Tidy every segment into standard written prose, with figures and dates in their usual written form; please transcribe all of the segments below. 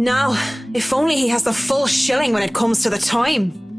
Now, if only he has the full shilling when it comes to the time.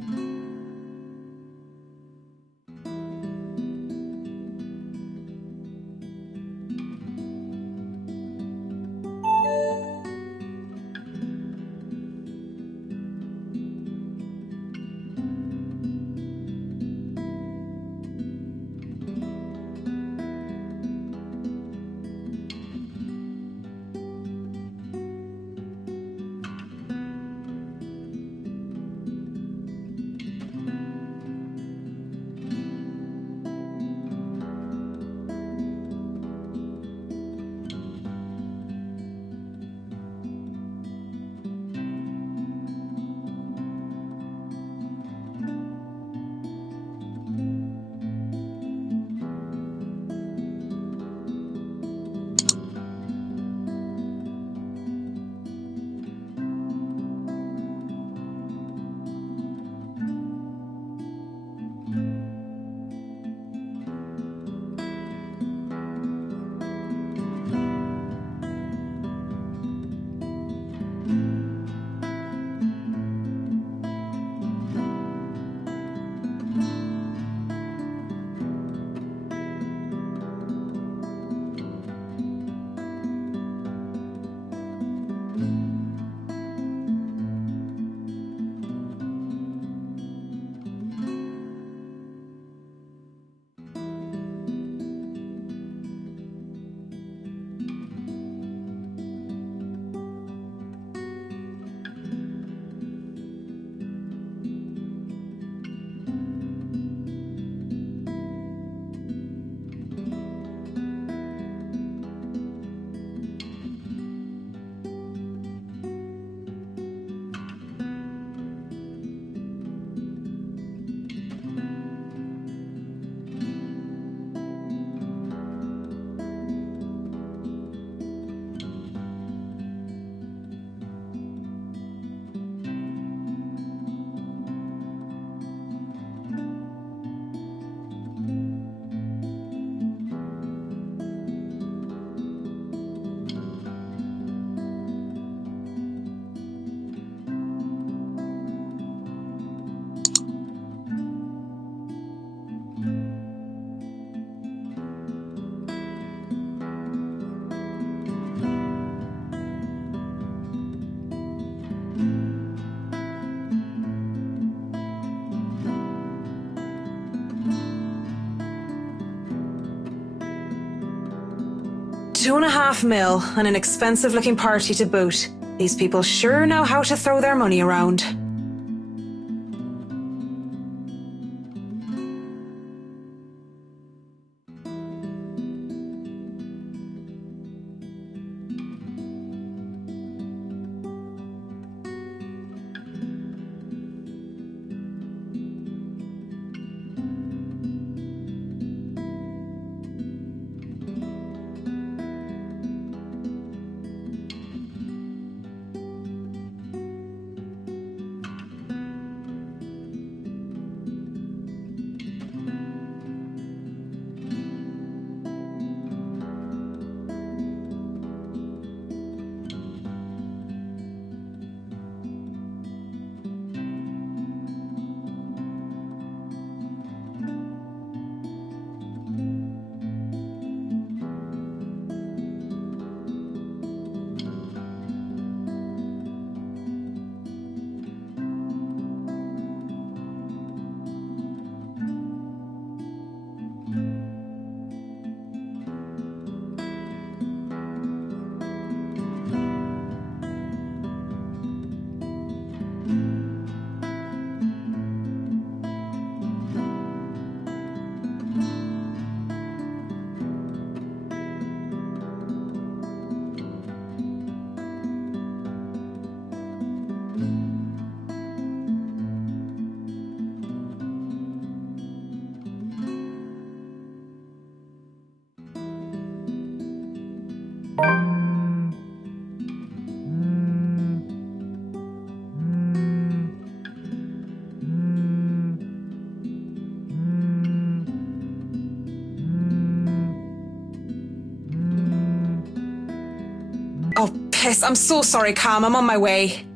$2.5 mil and an expensive-looking party to boot. These people sure know how to throw their money around. Yes, I'm so sorry, Cam. I'm on my way.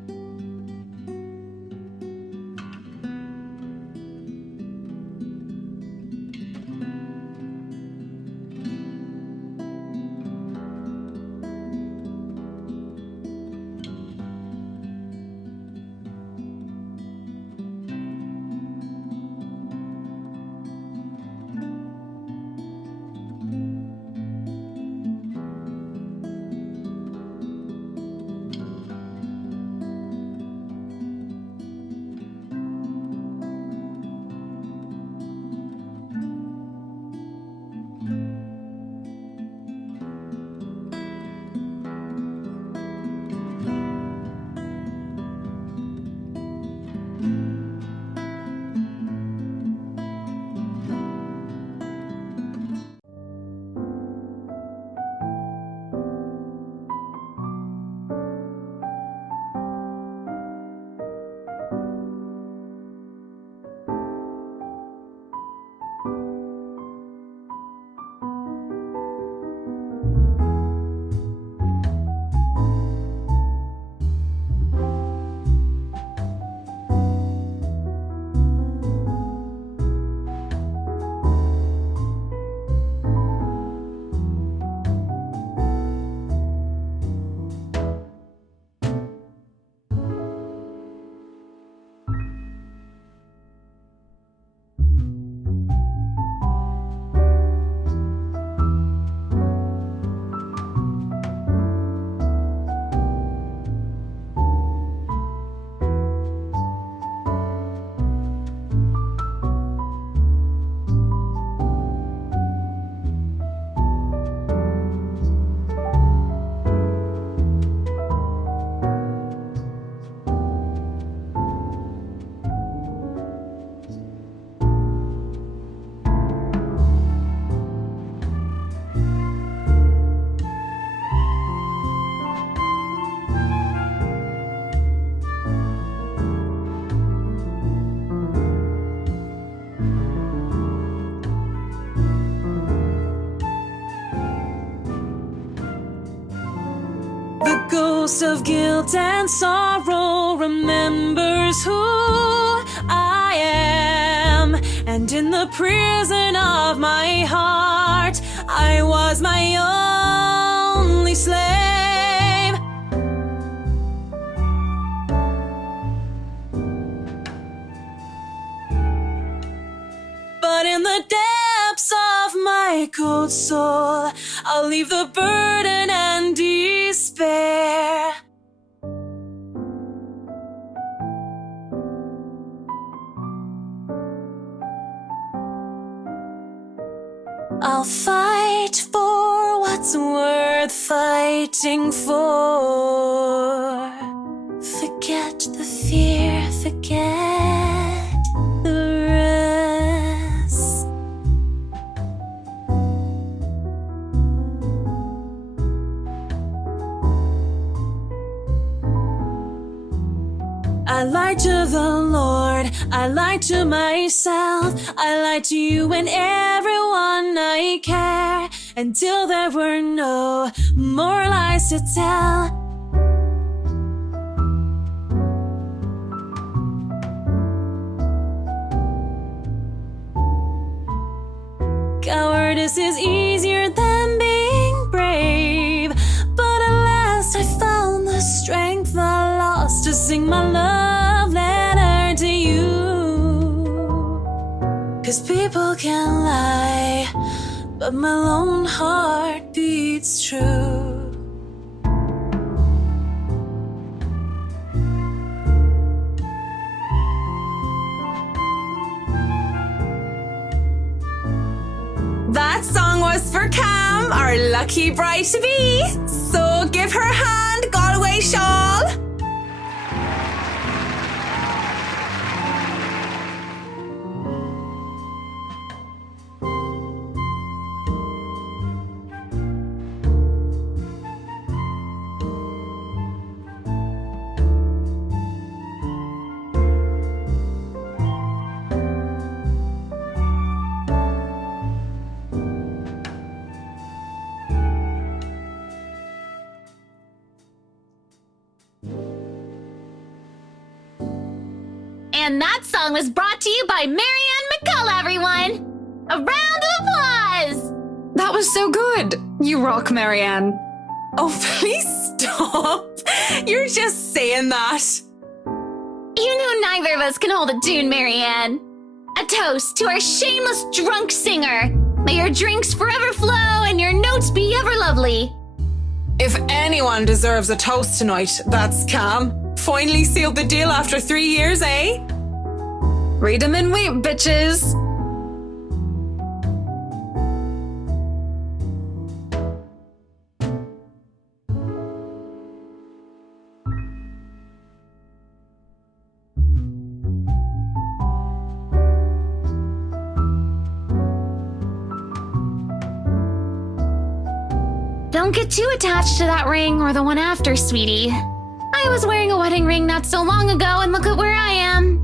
The ghost of guilt and sorrow remembers who I am, and in the prison of my heart, I was my only slave. But in the depths of my cold soul, I'll leave the burden and despair. I'll fight for what's worth fighting for. Forget the fear, forget the rest. I lied to the Lord, I lied to myself, I lied to you and everyone I care, until there were no more lies to tell. Cowardice is easier than being brave, but at last I found the strength I lost to sing my love letter to you. 'Cause people can lie, but my lone heart beats true. That song was for Cam, our lucky bride-to-be. So give her a hand, Galway shawl. And that song was brought to you by Marianne McCullough, everyone! A round of applause! That was so good. You rock, Marianne. Oh, please stop. You're just saying that. You know neither of us can hold a tune, Marianne. A toast to our shameless drunk singer. May your drinks forever flow and your notes be ever lovely. If anyone deserves a toast tonight, that's Cam. Finally sealed the deal after 3 years, eh? Read 'em and weep, bitches. Don't get too attached to that ring or the one after, sweetie. I was wearing a wedding ring not so long ago and look at where I am.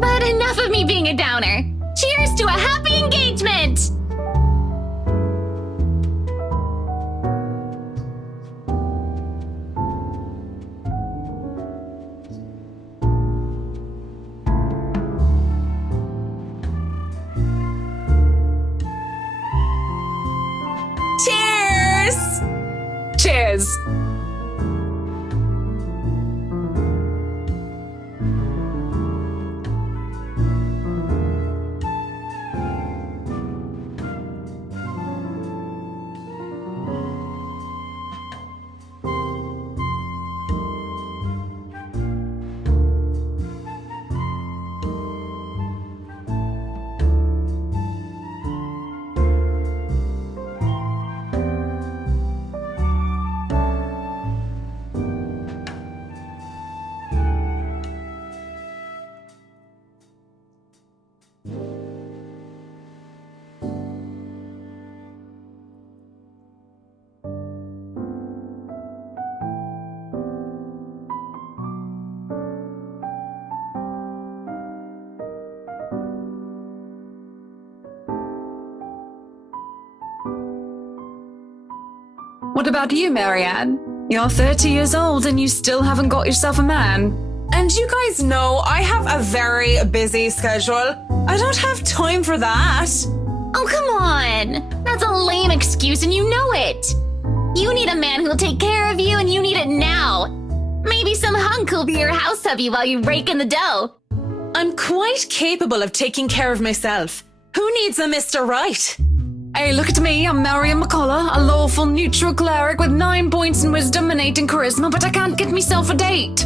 But enough of me being a downer. Cheers to a happy engagement! Cheers! Cheers! What about you, Marianne? You're 30 years old and you still haven't got yourself a man. And you guys know I have a very busy schedule. I don't have time for that. Oh, come on! That's a lame excuse and you know it! You need a man who'll take care of you and you need it now! Maybe some hunk who'll be your house hubby while you rake in the dough. I'm quite capable of taking care of myself. Who needs a Mr. Right? Hey, look at me, I'm Marianne McCullough, a lawful neutral cleric with 9 points in wisdom and 8 in charisma, but I can't get myself a date.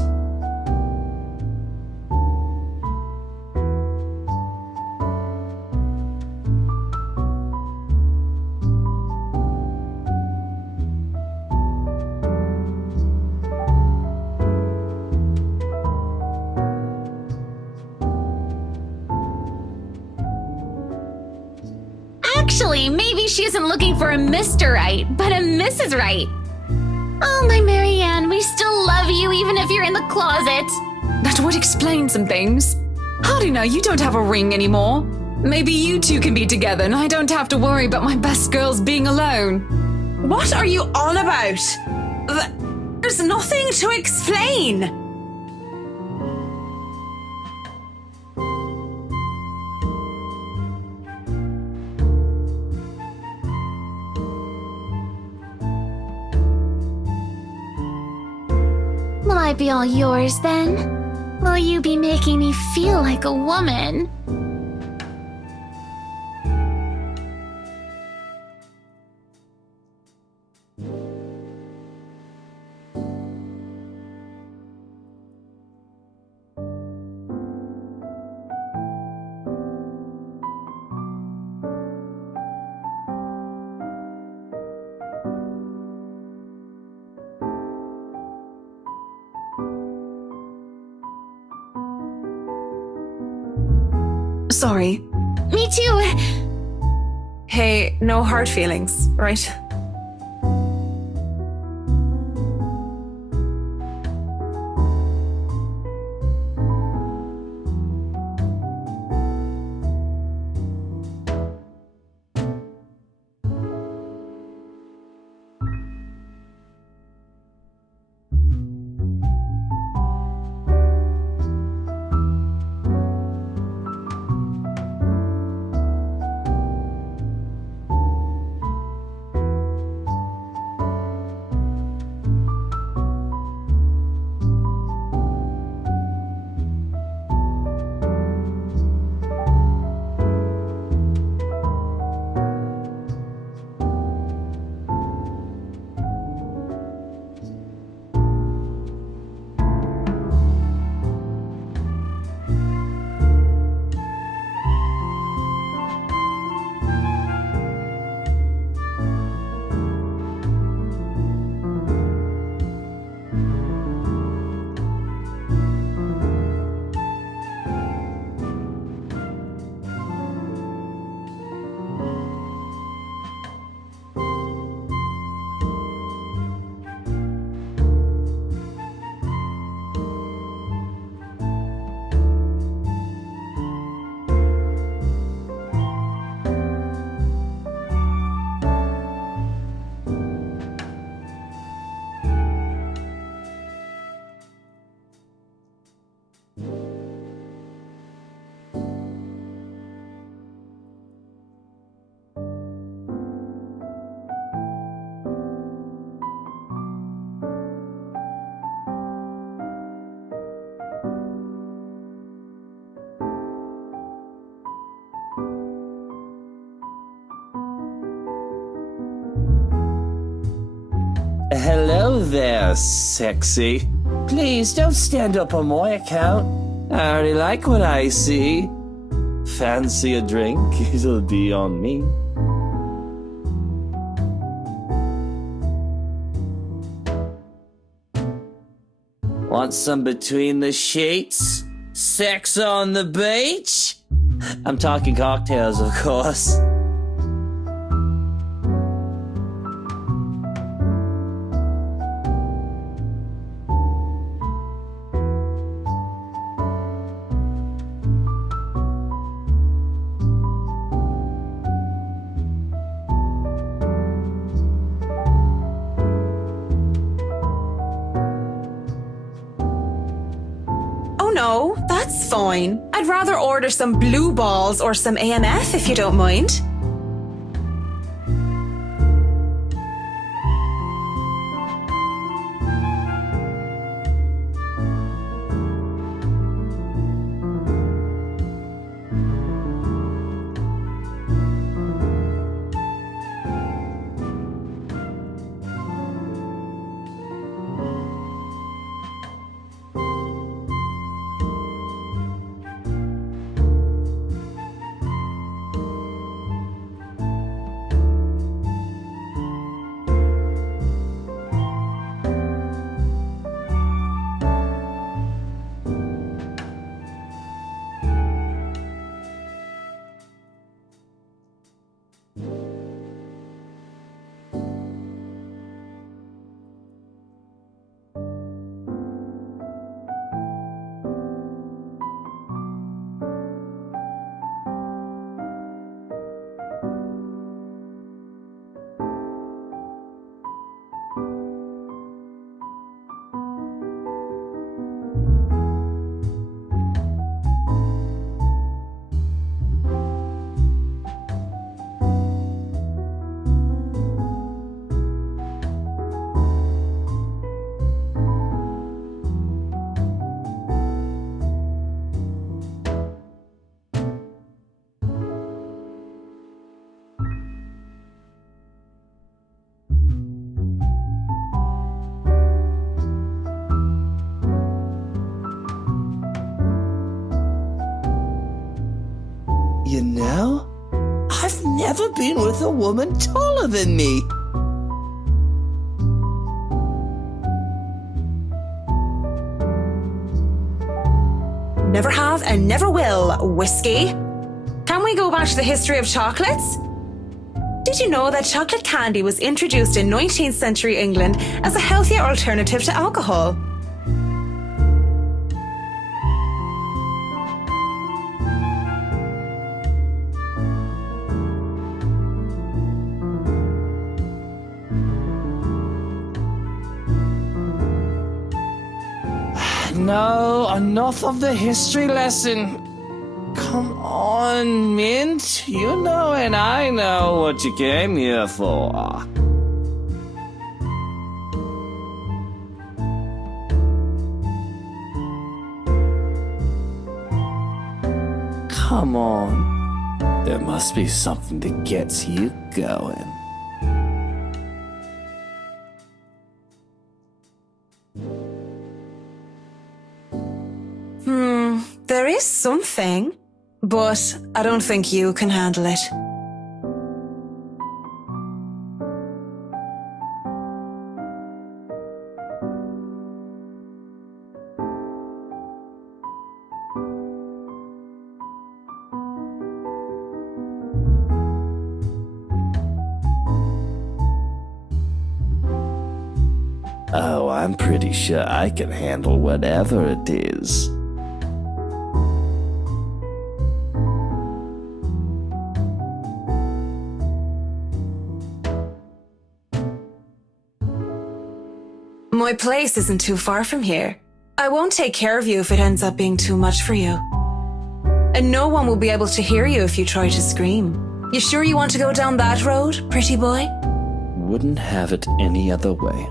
Actually, maybe she isn't looking for a Mr. Right, but a Mrs. Right. Oh, my Marianne, we still love you even if you're in the closet. That would explain some things. How do you know you don't have a ring anymore? Maybe you two can be together and I don't have to worry about my best girls being alone. What are you on about? There's nothing to explain. Will I be all yours then? Will you be making me feel like a woman? Sorry. Me too. Hey, no hard feelings, right? Hello there, sexy. Please don't stand up on my account. I already like what I see. Fancy a drink? It'll be on me. Want some between the sheets? Sex on the beach? I'm talking cocktails, of course. No, that's fine. I'd rather order some blue balls or some AMF if you don't mind. You know, I've never been with a woman taller than me. Never have and never will, whiskey. Can we go back to the history of chocolates? Did you know that chocolate candy was introduced in 19th century England as a healthier alternative to alcohol? No, enough of the history lesson. Come on, Mint. You know and I know what you came here for. Come on. There must be something that gets you going. There is something, but I don't think you can handle it. Oh, I'm pretty sure I can handle whatever it is. My place isn't too far from here. I won't take care of you if it ends up being too much for you. And no one will be able to hear you if you try to scream. You sure you want to go down that road, pretty boy? Wouldn't have it any other way.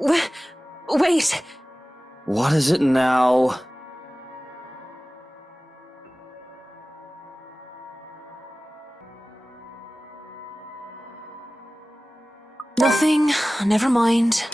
Wait. What is it now? Nothing. Never mind.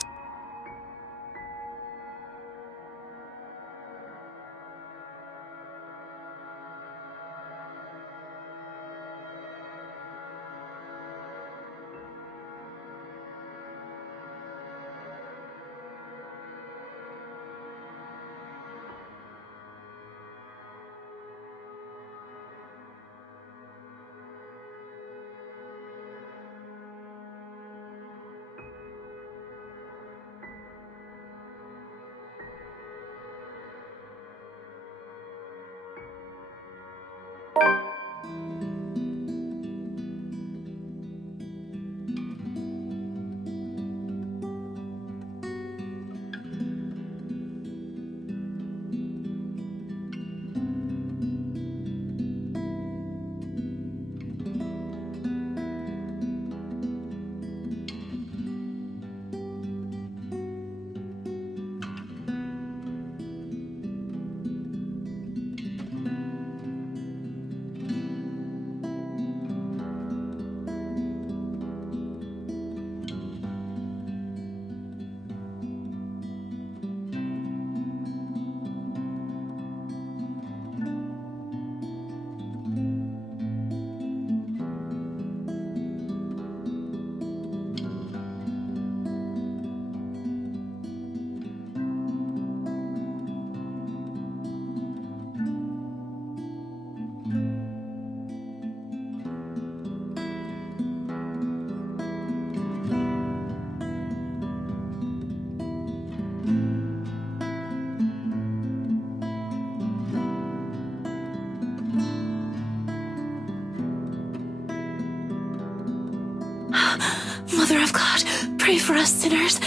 Mother of God, pray for us sinners.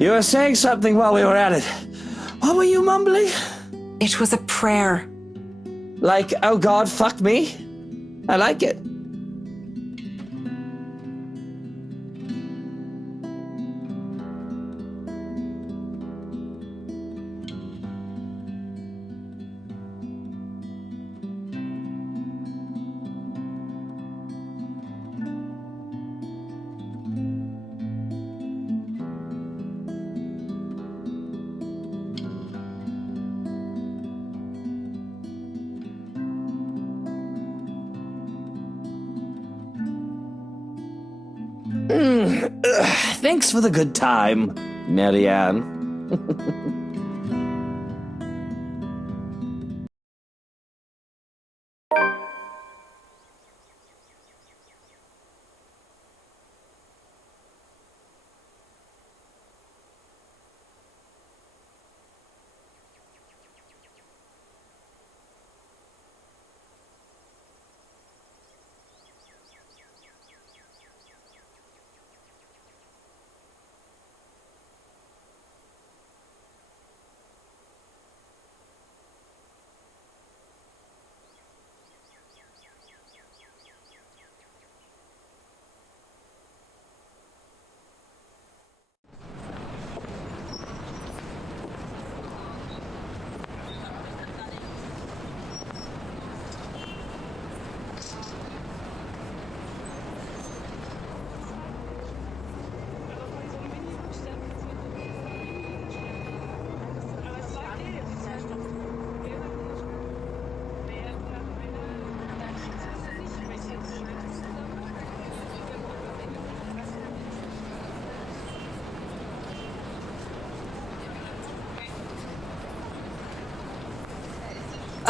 You were saying something while we were at it. What were you mumbling? It was a prayer. Like, oh God, fuck me? I like it. Thanks for the good time, Marianne.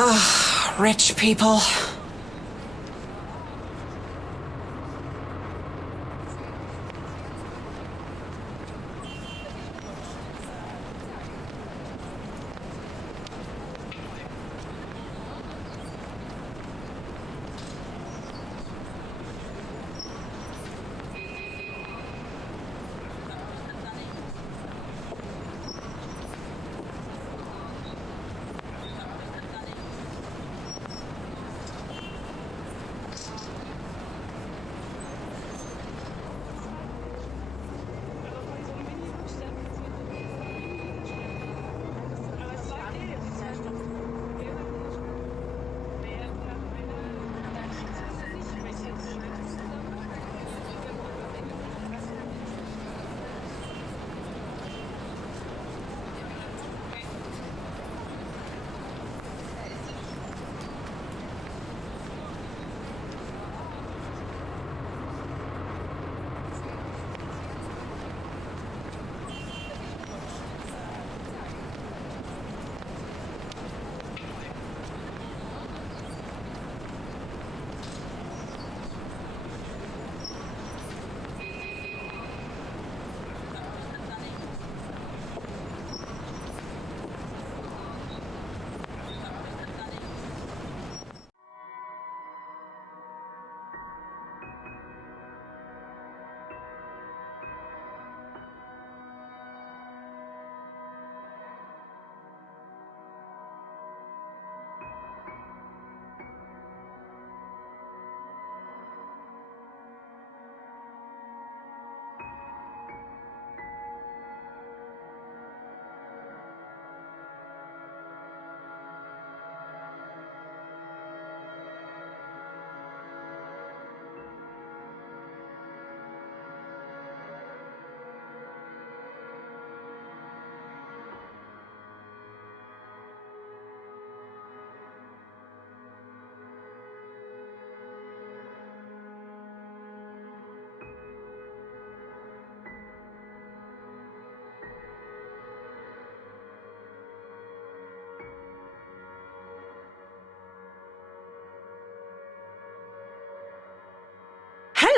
Ugh, rich people.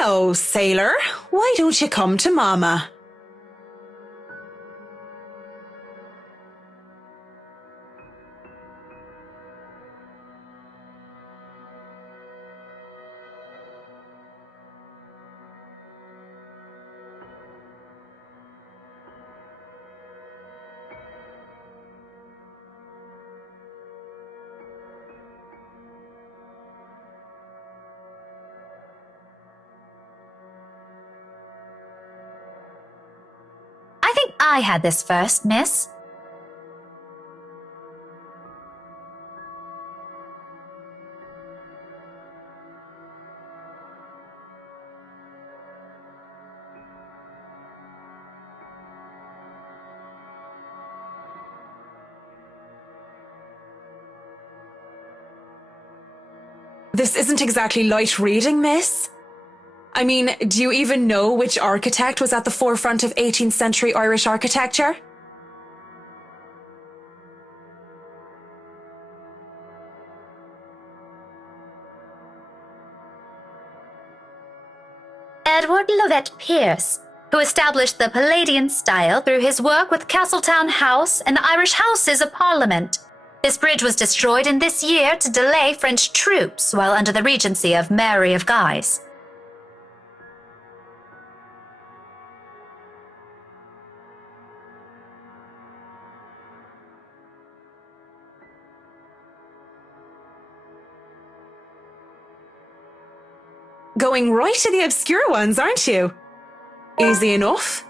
Hello, sailor. Why don't you come to Mama? I think I had this first, miss. This isn't exactly light reading, miss. I mean, do you even know which architect was at the forefront of 18th century Irish architecture? Edward Lovett Pearce, who established the Palladian style through his work with Castletown House and the Irish Houses of Parliament. This bridge was destroyed in this year to delay French troops while under the regency of Mary of Guise. Going right to the obscure ones, aren't you? Easy enough.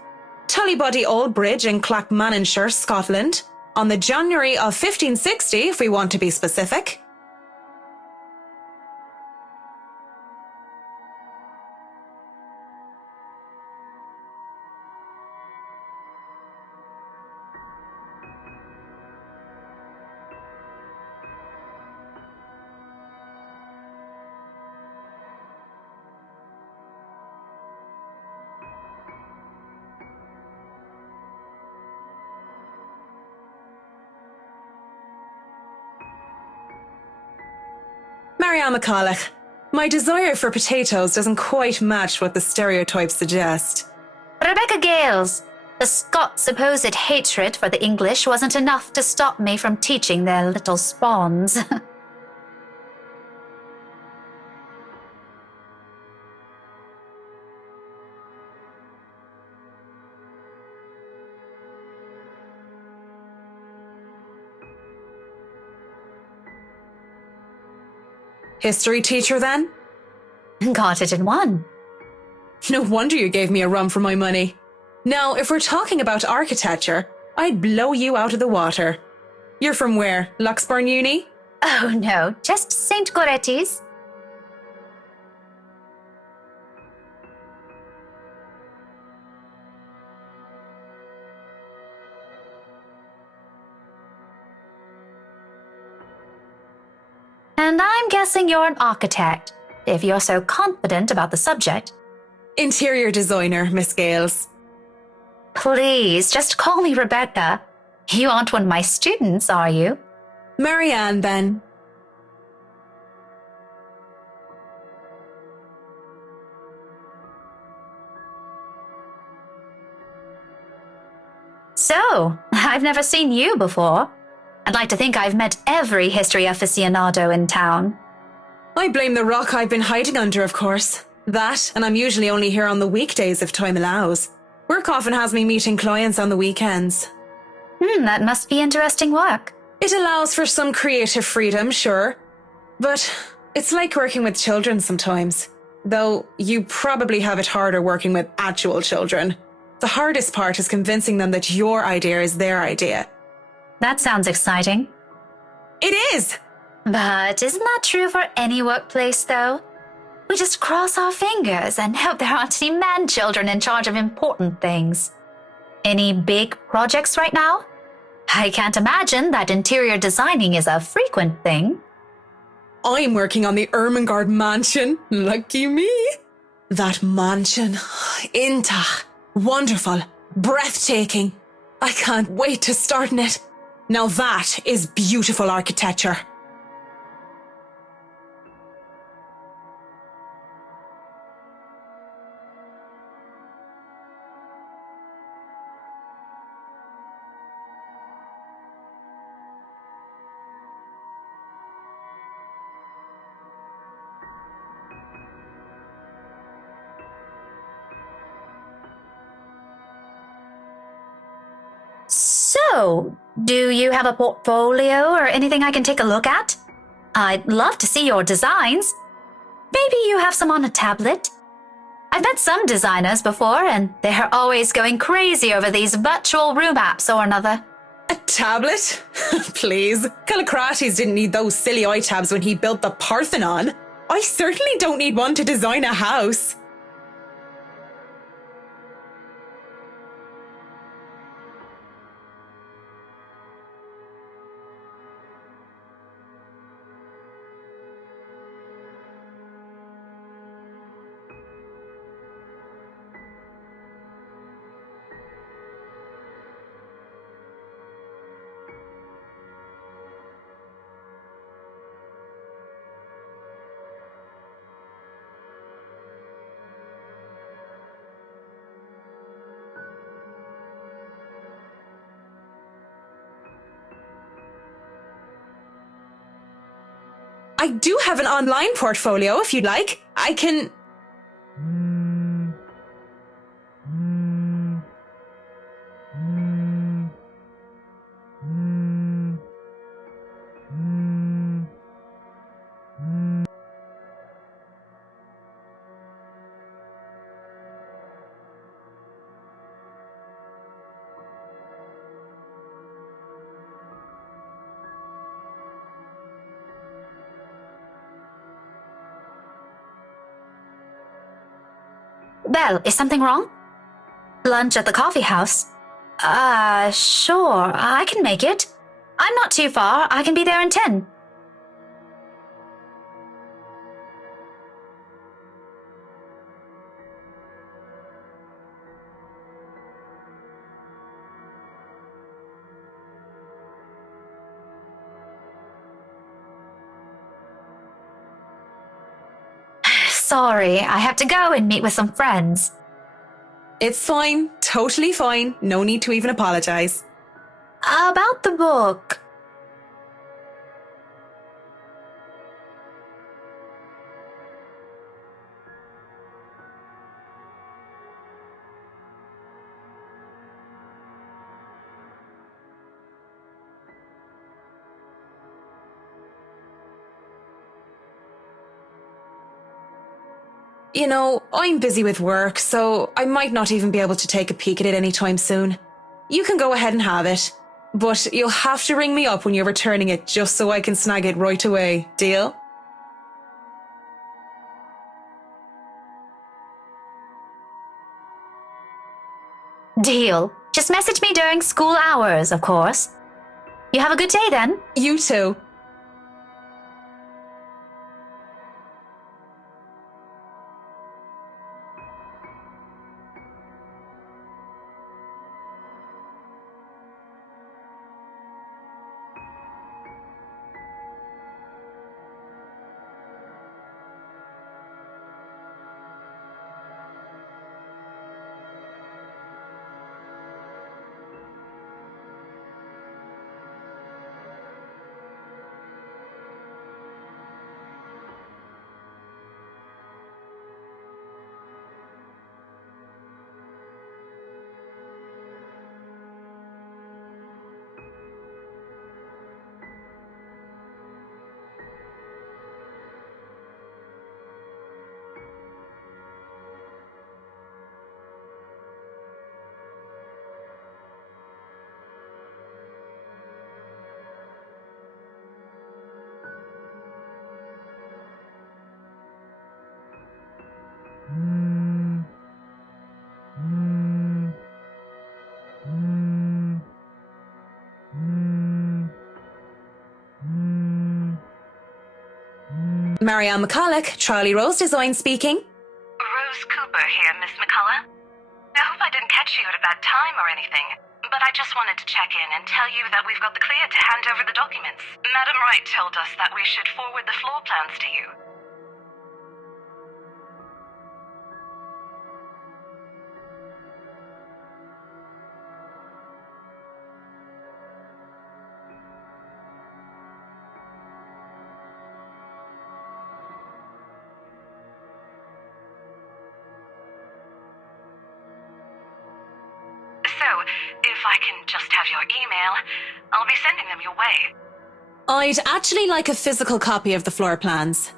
Tullybody Old Bridge in Clackmannanshire, Scotland, on the January of 1560, if we want to be specific. Marianne McCulloch, my desire for potatoes doesn't quite match what the stereotypes suggest. Rebecca Gales. The Scots' supposed hatred for the English wasn't enough to stop me from teaching their little spawns. History teacher, then? Got it in one. No wonder you gave me a run for my money. Now, if we're talking about architecture, I'd blow you out of the water. You're from where? Luxburn Uni? Oh no, just St. Goretti's. And I'm guessing you're an architect, if you're so confident about the subject. Interior designer, Miss Gales. Please, just call me Rebecca. You aren't one of my students, are you? Marianne, then. So, I've never seen you before. I'd like to think I've met every history aficionado in town. I blame the rock I've been hiding under, of course. That, and I'm usually only here on the weekdays if time allows. Work often has me meeting clients on the weekends. That must be interesting work. It allows for some creative freedom, sure. But it's like working with children sometimes. Though you probably have it harder working with actual children. The hardest part is convincing them that your idea is their idea. That sounds exciting. It is! But isn't that true for any workplace, though? We just cross our fingers and hope there aren't any man-children in charge of important things. Any big projects right now? I can't imagine that interior designing is a frequent thing. I'm working on the Ermengarde mansion. Lucky me. That mansion. Intach. Wonderful. Breathtaking. I can't wait to start in it. Now that is beautiful architecture. So, do you have a portfolio or anything I can take a look at? I'd love to see your designs. Maybe you have some on a tablet? I've met some designers before, and they're always going crazy over these virtual room apps or another. A tablet? Please. Callicrates didn't need those silly iTabs when he built the Parthenon. I certainly don't need one to design a house. I do have an online portfolio if you'd like. I can... Well, is something wrong? Lunch at the coffee house? Sure, I can make it. I'm not too far. I can be there in 10. Sorry, I have to go and meet with some friends. It's fine. Totally fine. No need to even apologize. About the book. You know, I'm busy with work, so I might not even be able to take a peek at it anytime soon. You can go ahead and have it, but you'll have to ring me up when you're returning it just so I can snag it right away. Deal? Deal. Just message me during school hours, of course. You have a good day then. You too. Marianne McCulloch, Charlie Rose Design speaking. Rose Cooper here, Miss McCullough. I hope I didn't catch you at a bad time or anything, but I just wanted to check in and tell you that we've got the clear to hand over the documents. Madam Wright told us that we should forward the floor plans to you. So, if I can just have your email, I'll be sending them your way. I'd actually like a physical copy of the floor plans.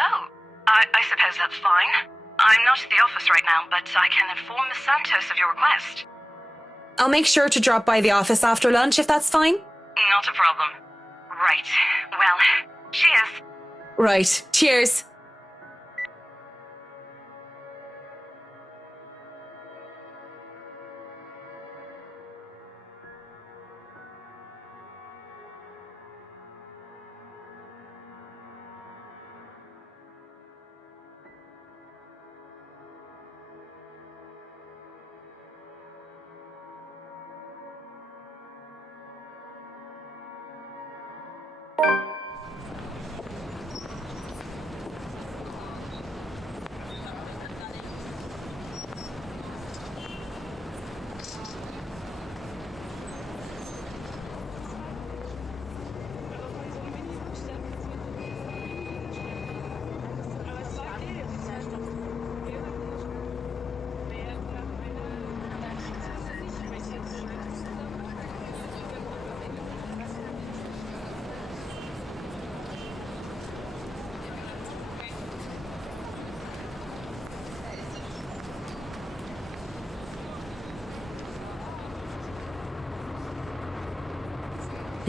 Oh, I suppose that's fine. I'm not at the office right now, but I can inform Miss Santos of your request. I'll make sure to drop by the office after lunch if that's fine. Not a problem. Right. Well, cheers. Right. Cheers.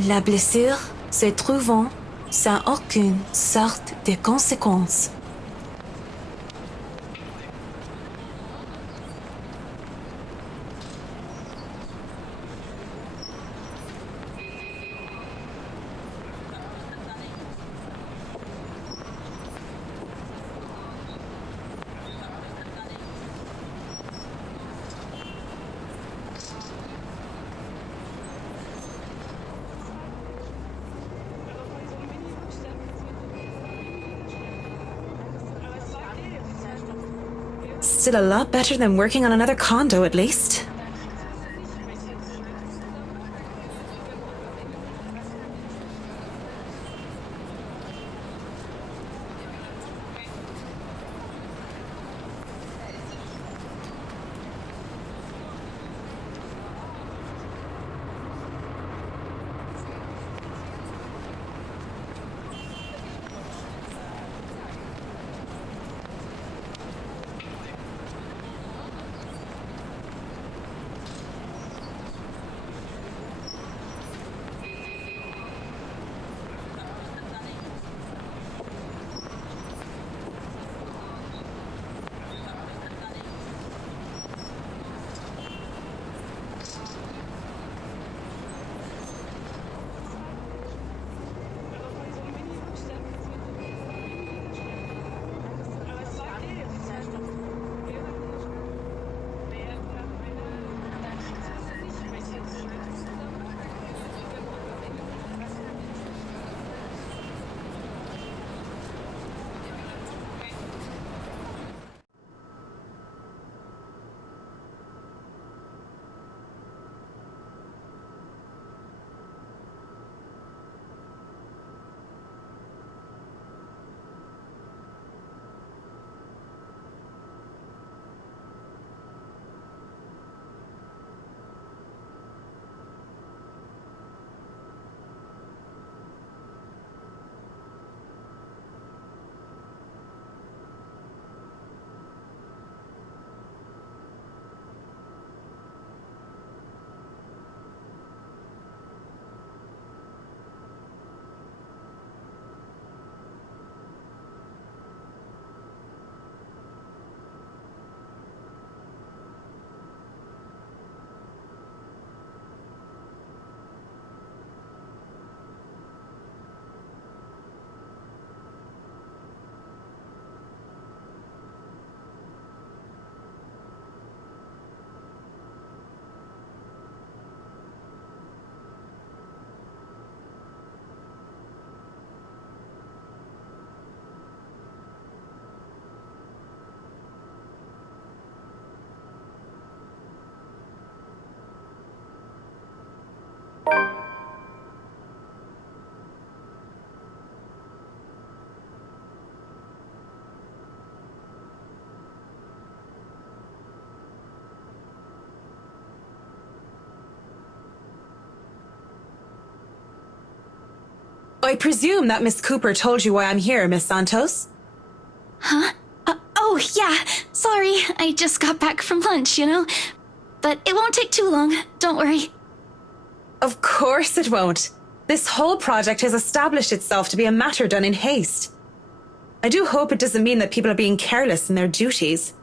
La blessure se trouvant sans aucune sorte de conséquence. Still a lot better than working on another condo, at least. I presume that Miss Cooper told you why I'm here, Miss Santos? Huh? Oh, yeah. Sorry, I just got back from lunch, you know? But it won't take too long, don't worry. Of course it won't. This whole project has established itself to be a matter done in haste. I do hope it doesn't mean that people are being careless in their duties.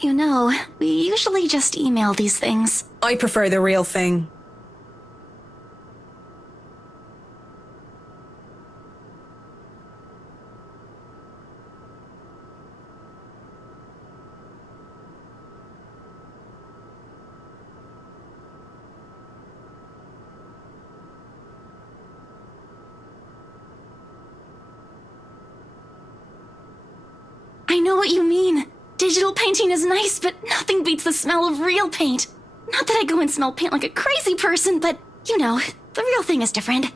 You know, we usually just email these things. I prefer the real thing. I know what you mean. Digital painting is nice, but nothing beats the smell of real paint. Not that I go and smell paint like a crazy person, but, you know, the real thing is different.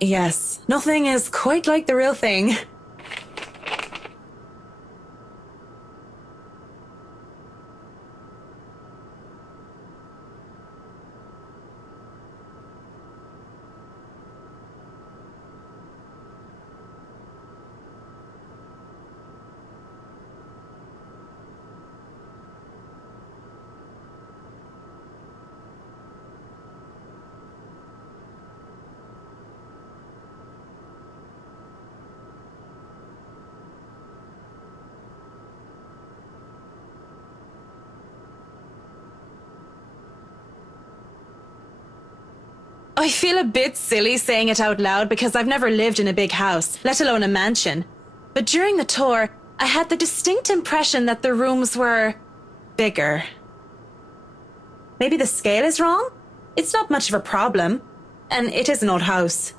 Yes, nothing is quite like the real thing. I feel a bit silly saying it out loud because I've never lived in a big house, let alone a mansion. But during the tour, I had the distinct impression that the rooms were bigger. Maybe the scale is wrong? It's not much of a problem, and it is an old house.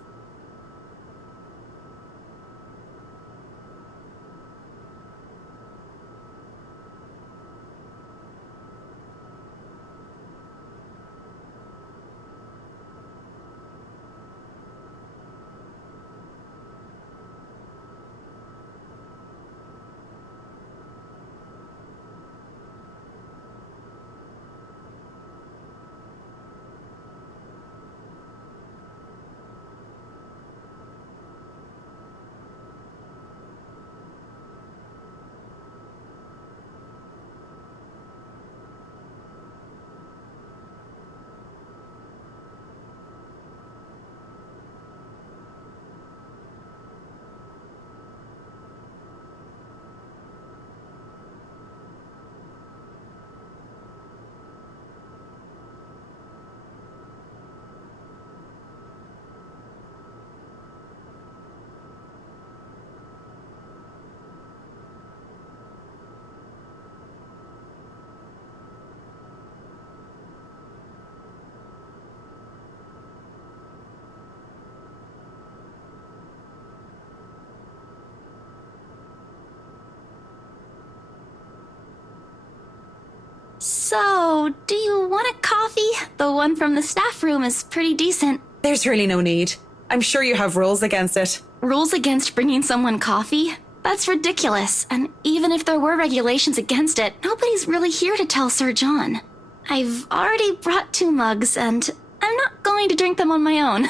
So, do you want a coffee? The one from the staff room is pretty decent. There's really no need. I'm sure you have rules against it. Rules against bringing someone coffee? That's ridiculous. And even if there were regulations against it, nobody's really here to tell Sir John. I've already brought 2 mugs, and I'm not going to drink them on my own.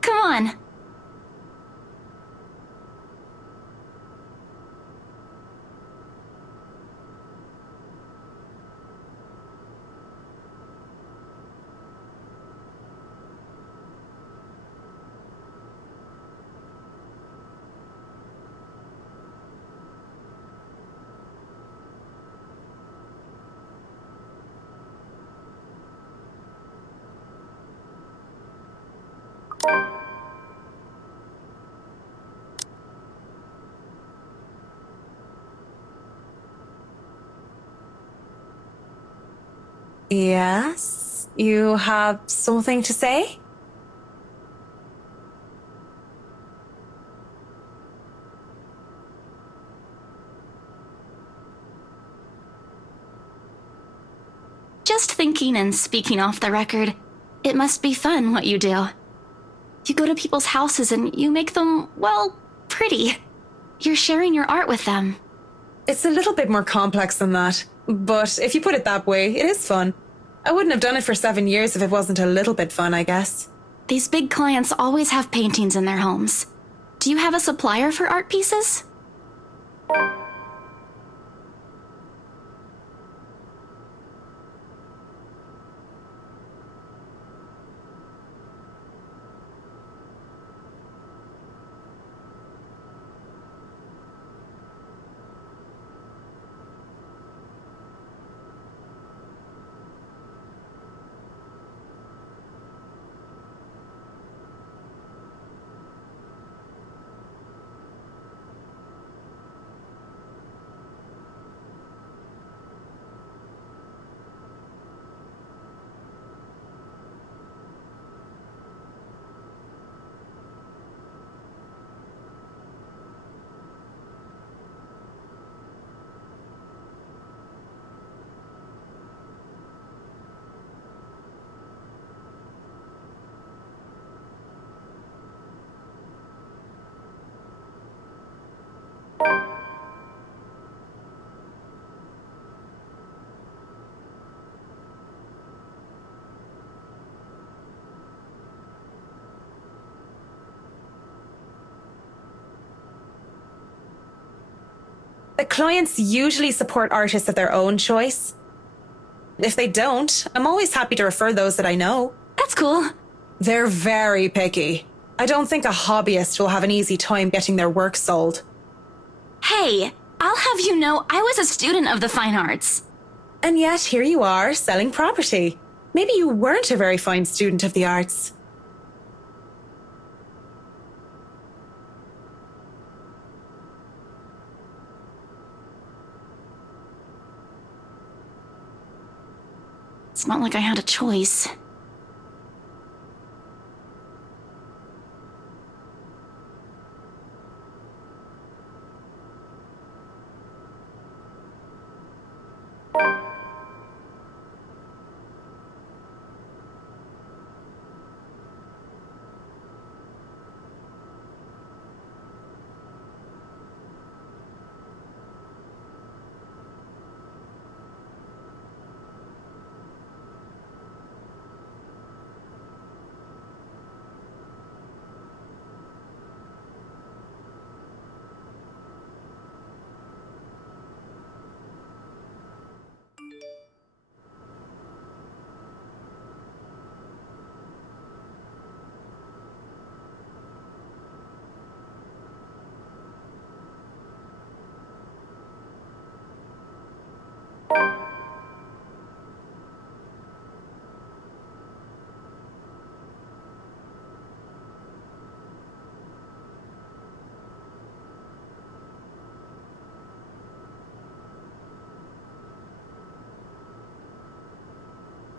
Come on. Yes? You have something to say? just thinking and speaking off the record, it must be fun what you do. You go to people's houses and you make them, well, pretty. You're sharing your art with them. It's a little bit more complex than that. But if you put it that way, it is fun. I wouldn't have done it for 7 years if it wasn't a little bit fun, I guess. These big clients always have paintings in their homes. Do you have a supplier for art pieces? The clients usually support artists of their own choice. If they don't, I'm always happy to refer those that I know. That's cool. They're very picky. I don't think a hobbyist will have an easy time getting their work sold. Hey, I'll have you know I was a student of the fine arts. And yet here you are, selling property. Maybe you weren't a very fine student of the arts. It's not like I had a choice.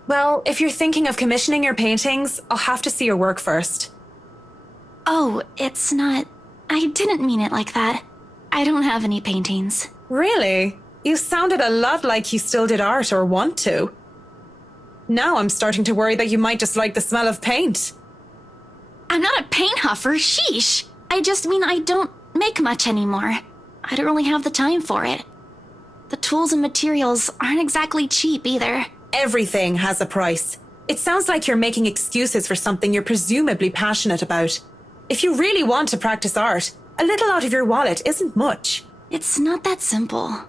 Well, if you're thinking of commissioning your paintings, I'll have to see your work first. Oh, it's not... I didn't mean it like that. I don't have any paintings. Really? You sounded a lot like you still did art or want to. Now I'm starting to worry that you might just like the smell of paint. I'm not a paint huffer, sheesh. I just mean I don't make much anymore. I don't really have the time for it. The tools and materials aren't exactly cheap either. Everything has a price. It sounds like you're making excuses for something you're presumably passionate about. If you really want to practice art, a little out of your wallet isn't much. It's not that simple.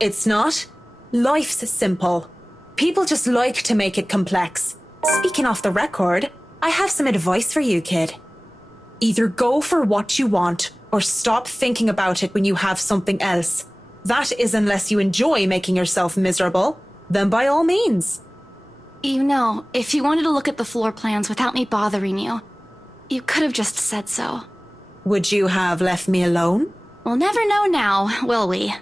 It's not? Life's simple. People just like to make it complex. Speaking off the record, I have some advice for you, kid. Either go for what you want, or stop thinking about it when you have something else. That is unless you enjoy making yourself miserable. Then by all means. You know, if you wanted to look at the floor plans without me bothering you, you could have just said so. Would you have left me alone? We'll never know now, will we?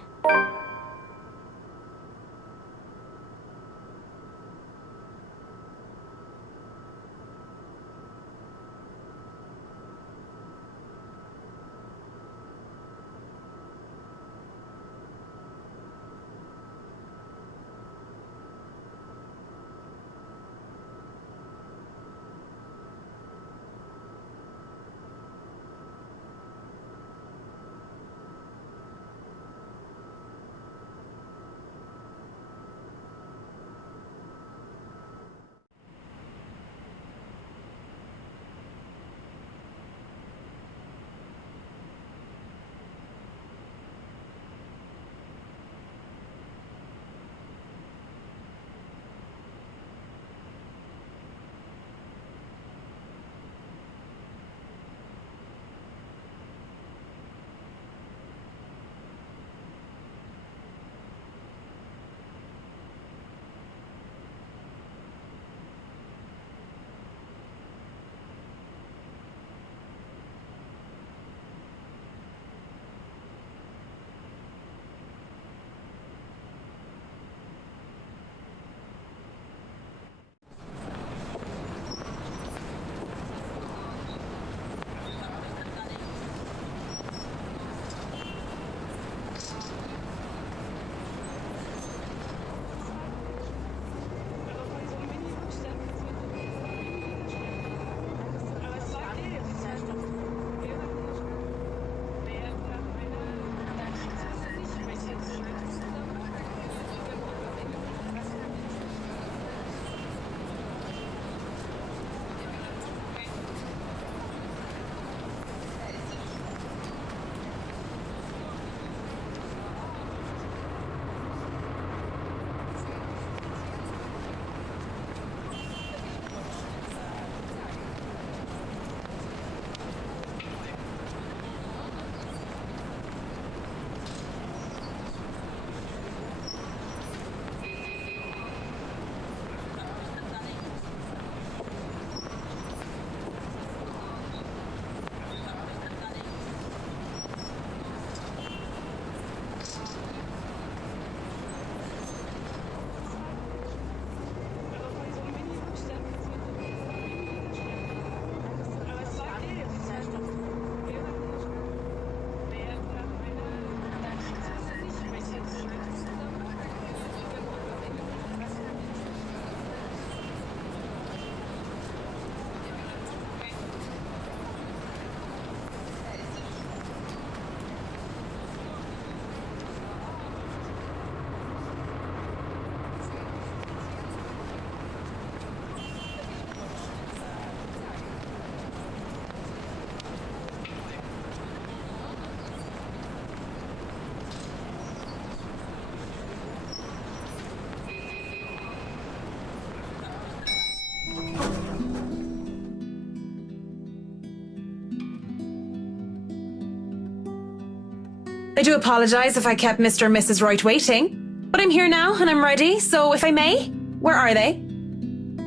I do apologize if I kept Mr. and Mrs. Wright waiting, but I'm here now and I'm ready, so if I may, where are they?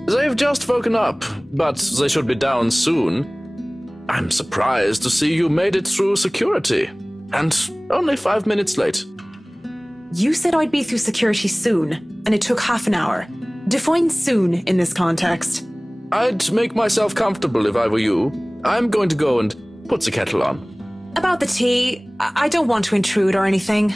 They've just woken up, but they should be down soon. I'm surprised to see you made it through security, and only 5 minutes late. You said I'd be through security soon, and it took half an hour. Define soon in this context. I'd make myself comfortable if I were you. I'm going to go and put the kettle on. About the tea, I don't want to intrude or anything.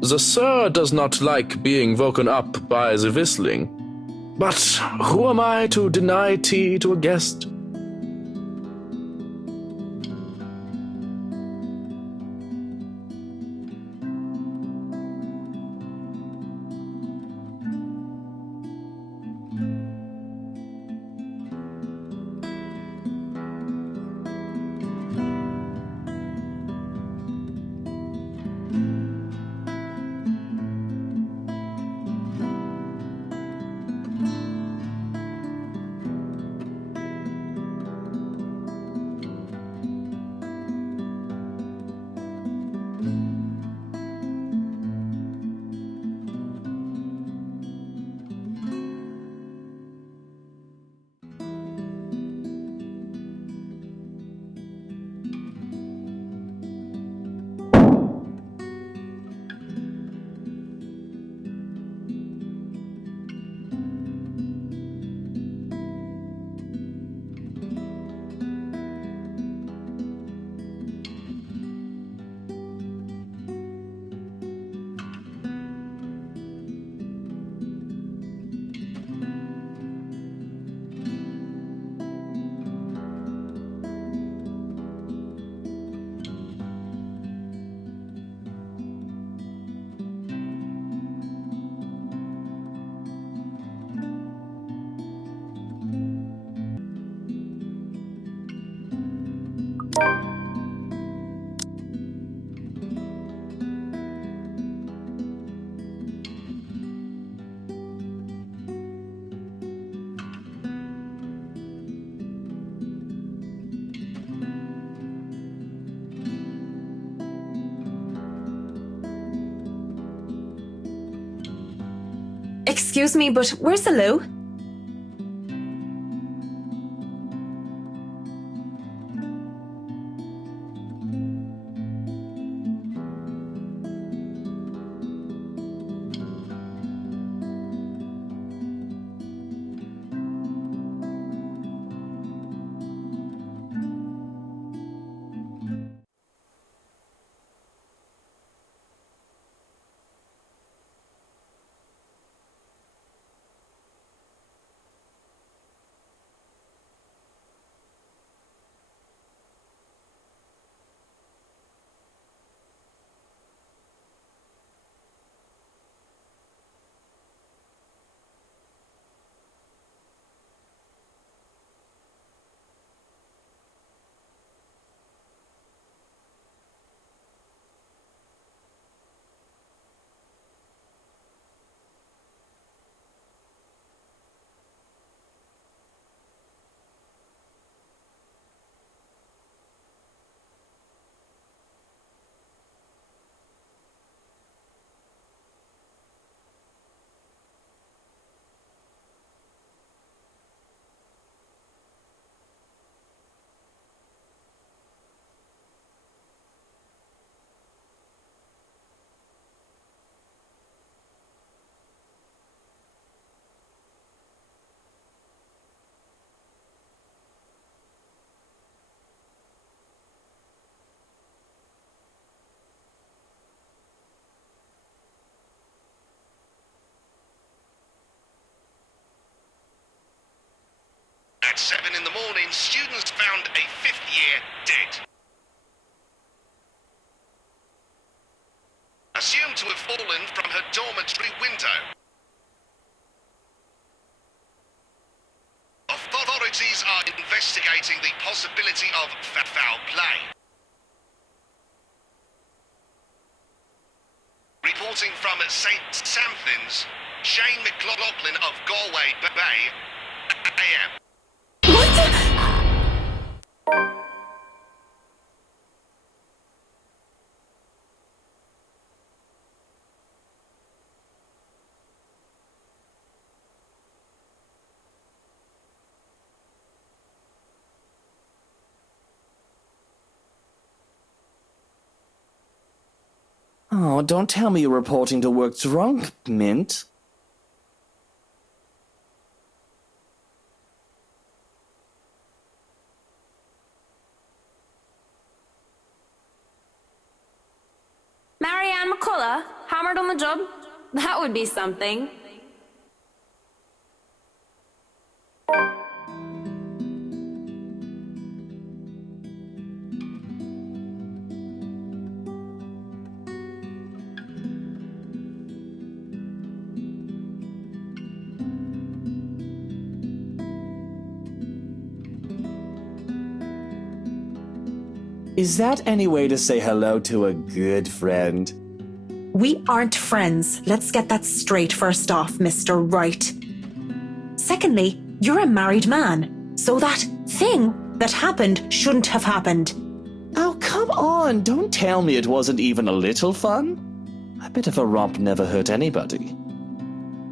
The sir does not like being woken up by the whistling. But who am I to deny tea to a guest? Excuse me, but where's the loo? At 7 in the morning, students found a fifth year dead. Assumed to have fallen from her dormitory window. Authorities are investigating the possibility of foul play. Reporting from St. Samthins, Shane McLaughlin of Galway Bay, AM. Oh, don't tell me you're reporting to work drunk, Mint. Marianne McCullough, hammered on the job? That would be something. Is that any way to say hello to a good friend? We aren't friends. Let's get that straight first off, Mr. Wright. Secondly, you're a married man, so that thing that happened shouldn't have happened. Oh, come on, don't tell me it wasn't even a little fun. A bit of a romp never hurt anybody.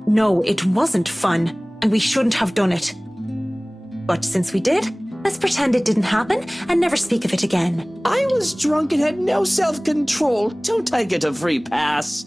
No, it wasn't fun, and we shouldn't have done it. But since we did, let's pretend it didn't happen and never speak of it again. I was drunk and had no self-control. Don't I get a free pass?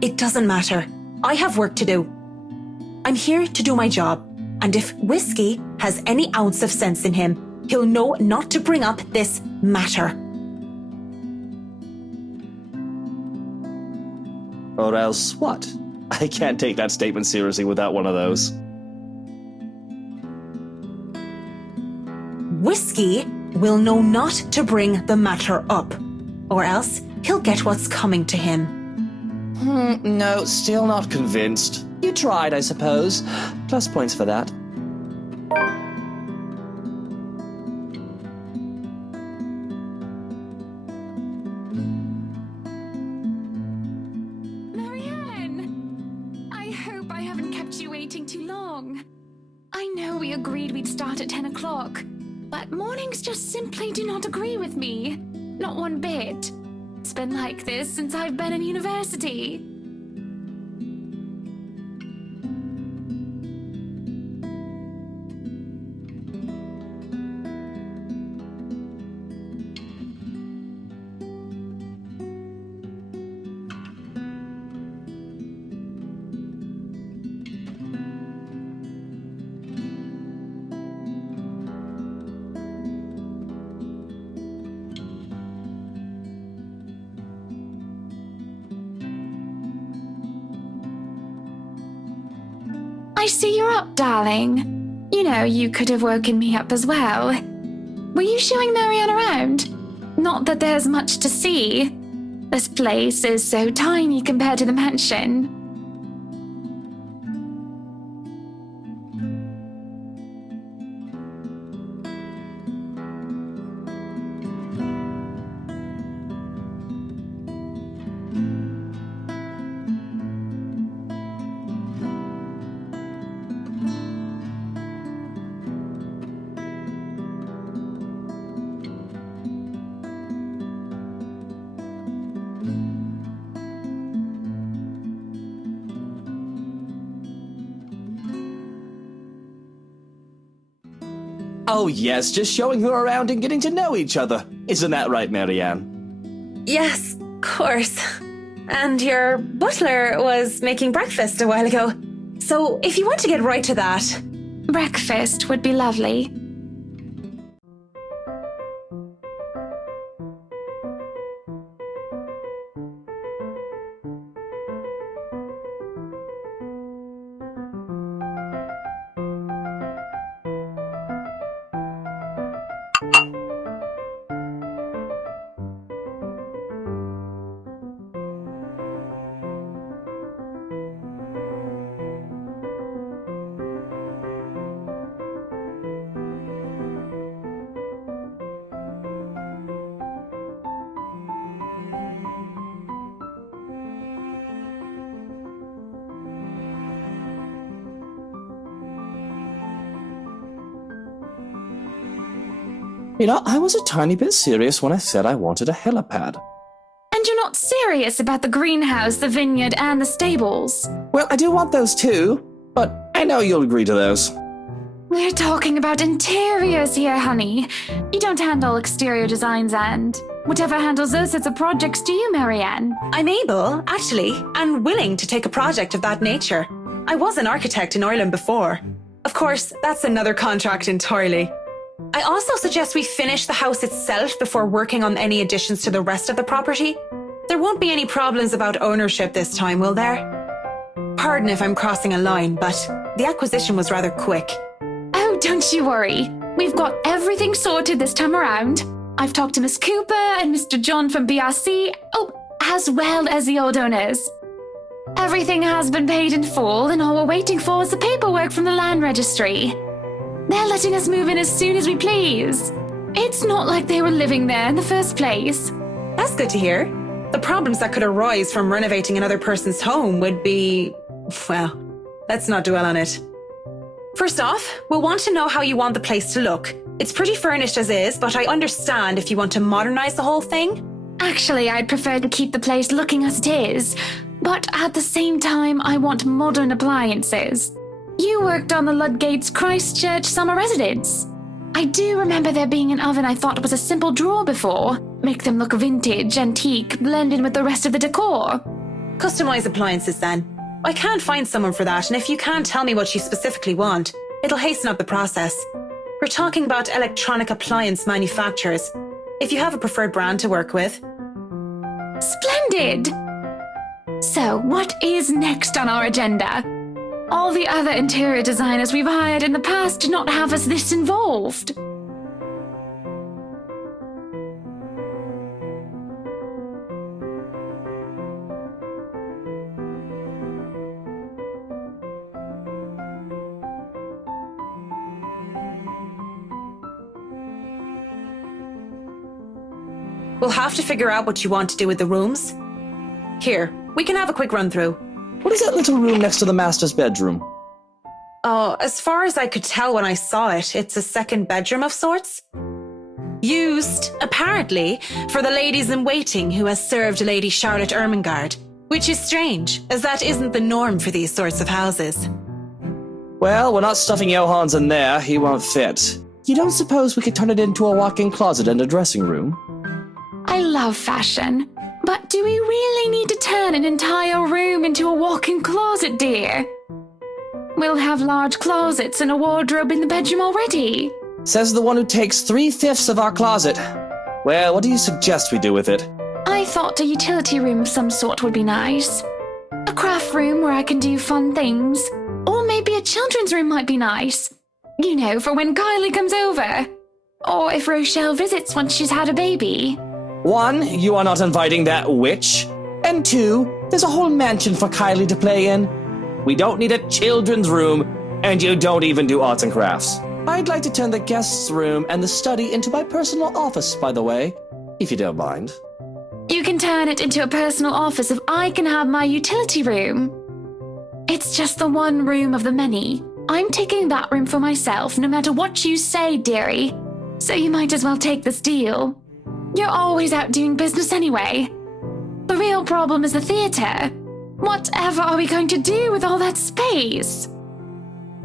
It doesn't matter. I have work to do. I'm here to do my job, and if Whiskey has any ounce of sense in him, he'll know not to bring up this matter. Or else what? I can't take that statement seriously without one of those. Whiskey will know not to bring the matter up, or else he'll get what's coming to him. No, still not convinced. You tried, I suppose. Plus points for that. Marianne! I hope I haven't kept you waiting too long. I know we agreed we'd start at 10 o'clock, but mornings just simply do not agree with me. Not one bit. It's been like this since I've been in university. I see you're up, darling. You know, you could have woken me up as well. Were you showing Marianne around? Not that there's much to see. This place is so tiny compared to the mansion. Oh yes, just showing her around and getting to know each other. Isn't that right, Marianne? Yes, of course. And your butler was making breakfast a while ago. So if you want to get right to that... Breakfast would be lovely. You know, I was a tiny bit serious when I said I wanted a helipad. And you're not serious about the greenhouse, the vineyard, and the stables? Well, I do want those too, but I know you'll agree to those. We're talking about interiors here, honey. You don't handle exterior designs and whatever handles those sorts of projects do you, Marianne? I'm able, actually, and willing to take a project of that nature. I was an architect in Ireland before. Of course, that's another contract entirely. I also suggest we finish the house itself before working on any additions to the rest of the property. There won't be any problems about ownership this time, will there? Pardon if I'm crossing a line, but the acquisition was rather quick. Oh, don't you worry. We've got everything sorted this time around. I've talked to Miss Cooper and Mr. John from BRC, as well as the old owners. Everything has been paid in full, and all we're waiting for is the paperwork from the land registry. They're letting us move in as soon as we please. It's not like they were living there in the first place. That's good to hear. The problems that could arise from renovating another person's home would be... well, let's not dwell on it. First off, we'll want to know how you want the place to look. It's pretty furnished as is, but I understand if you want to modernize the whole thing. Actually, I'd prefer to keep the place looking as it is, but at the same time, I want modern appliances. You worked on the Ludgate's Christchurch summer residence. I do remember there being an oven I thought was a simple drawer before. Make them look vintage, antique, blend in with the rest of the decor. Customize appliances then. I can't find someone for that, and if you can't tell me what you specifically want, it'll hasten up the process. We're talking about electronic appliance manufacturers. If you have a preferred brand to work with. Splendid! So, what is next on our agenda? All the other interior designers we've hired in the past did not have us this involved. We'll have to figure out what you want to do with the rooms. Here, we can have a quick run through. What is that little room next to the master's bedroom? Oh, as far as I could tell when I saw it, it's a second bedroom of sorts. Used, apparently, for the ladies in waiting who has served Lady Charlotte Ermengarde, which is strange, as that isn't the norm for these sorts of houses. Well, we're not stuffing Johans in there. He won't fit. You don't suppose we could turn it into a walk-in closet and a dressing room? I love fashion, but do we really need to turn an entire room into a walk-in closet, dear? We'll have large closets and a wardrobe in the bedroom already. Says the one who takes 3/5 of our closet. Well, what do you suggest we do with it? I thought a utility room of some sort would be nice. A craft room where I can do fun things. Or maybe a children's room might be nice. You know, for when Kylie comes over. Or if Rochelle visits once she's had a baby. 1, you are not inviting that witch. And 2, there's a whole mansion for Kylie to play in. We don't need a children's room, and you don't even do arts and crafts. I'd like to turn the guest's room and the study into my personal office, by the way, if you don't mind. You can turn it into a personal office if I can have my utility room. It's just the one room of the many. I'm taking that room for myself, no matter what you say, dearie. So you might as well take this deal. You're always out doing business anyway. The real problem is the theatre. Whatever are we going to do with all that space?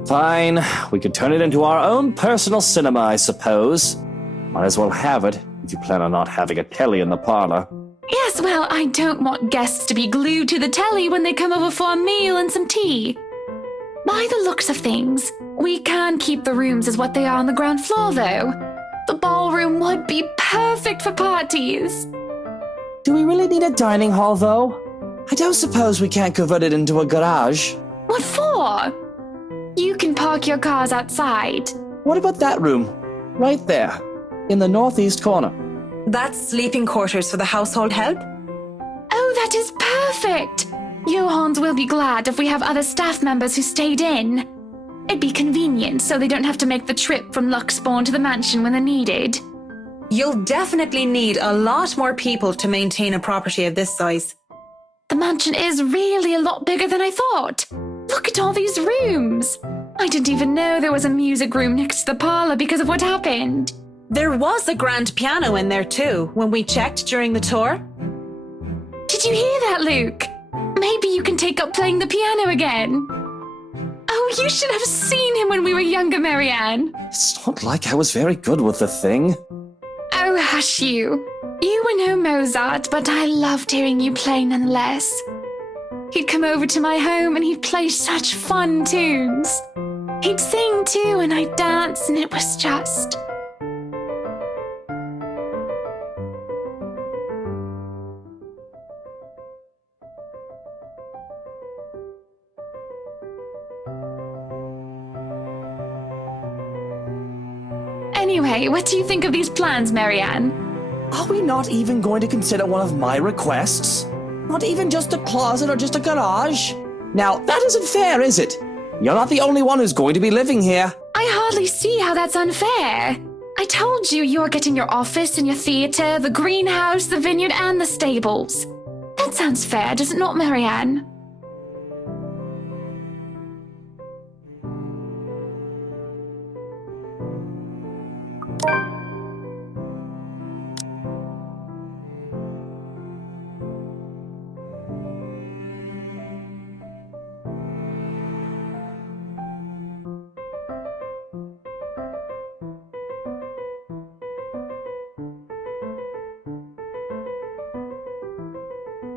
Fine, we could turn it into our own personal cinema, I suppose. Might as well have it, if you plan on not having a telly in the parlor. Yes, well, I don't want guests to be glued to the telly when they come over for a meal and some tea. By the looks of things, we can keep the rooms as what they are on the ground floor, though. The ballroom would be perfect for parties. Do we really need a dining hall, though? I don't suppose we can't convert it into a garage. What for? You can park your cars outside. What about that room? Right there, in the northeast corner. That's sleeping quarters for the household help? Oh, that is perfect! Johans will be glad if we have other staff members who stayed in. It'd be convenient so they don't have to make the trip from Luxbourne to the mansion when they're needed. You'll definitely need a lot more people to maintain a property of this size. The mansion is really a lot bigger than I thought. Look at all these rooms. I didn't even know there was a music room next to the parlor because of what happened. There was a grand piano in there too, when we checked during the tour. Did you hear that, Luke? Maybe you can take up playing the piano again. Oh, you should have seen him when we were younger, Marianne. It's not like I was very good with the thing. Oh, hush you. You were no Mozart, but I loved hearing you play nonetheless. He'd come over to my home and he'd play such fun tunes. He'd sing too and I'd dance and it was just... Anyway, what do you think of these plans, Marianne? Are we not even going to consider one of my requests? Not even just a closet or just a garage? Now, that isn't fair, is it? You're not the only one who's going to be living here. I hardly see how that's unfair. I told you you're getting your office and your theatre, the greenhouse, the vineyard, and the stables. That sounds fair, does it not, Marianne?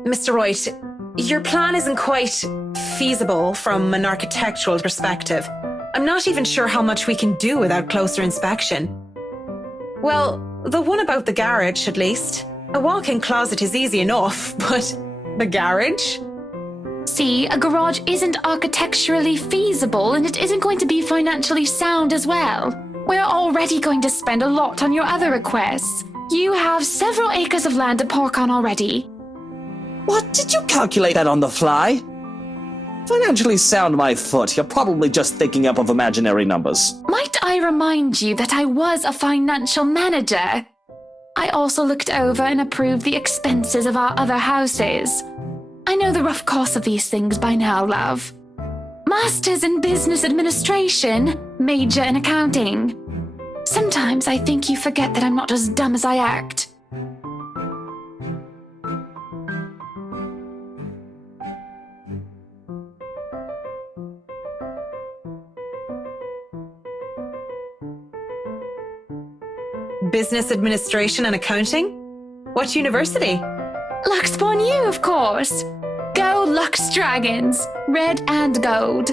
Mr. Wright, your plan isn't quite feasible from an architectural perspective. I'm not even sure how much we can do without closer inspection. Well, the one about the garage, at least. A walk-in closet is easy enough, but the garage? See, a garage isn't architecturally feasible and it isn't going to be financially sound as well. We're already going to spend a lot on your other requests. You have several acres of land to park on already. What? Did you calculate that on the fly? Financially sound my foot. You're probably just thinking up of imaginary numbers. Might I remind you that I was a financial manager? I also looked over and approved the expenses of our other houses. I know the rough cost of these things by now, love. Masters in Business Administration, major in accounting. Sometimes I think you forget that I'm not as dumb as I act. Business administration and accounting? What university? Lux upon you, of course. Go Lux Dragons, red and gold.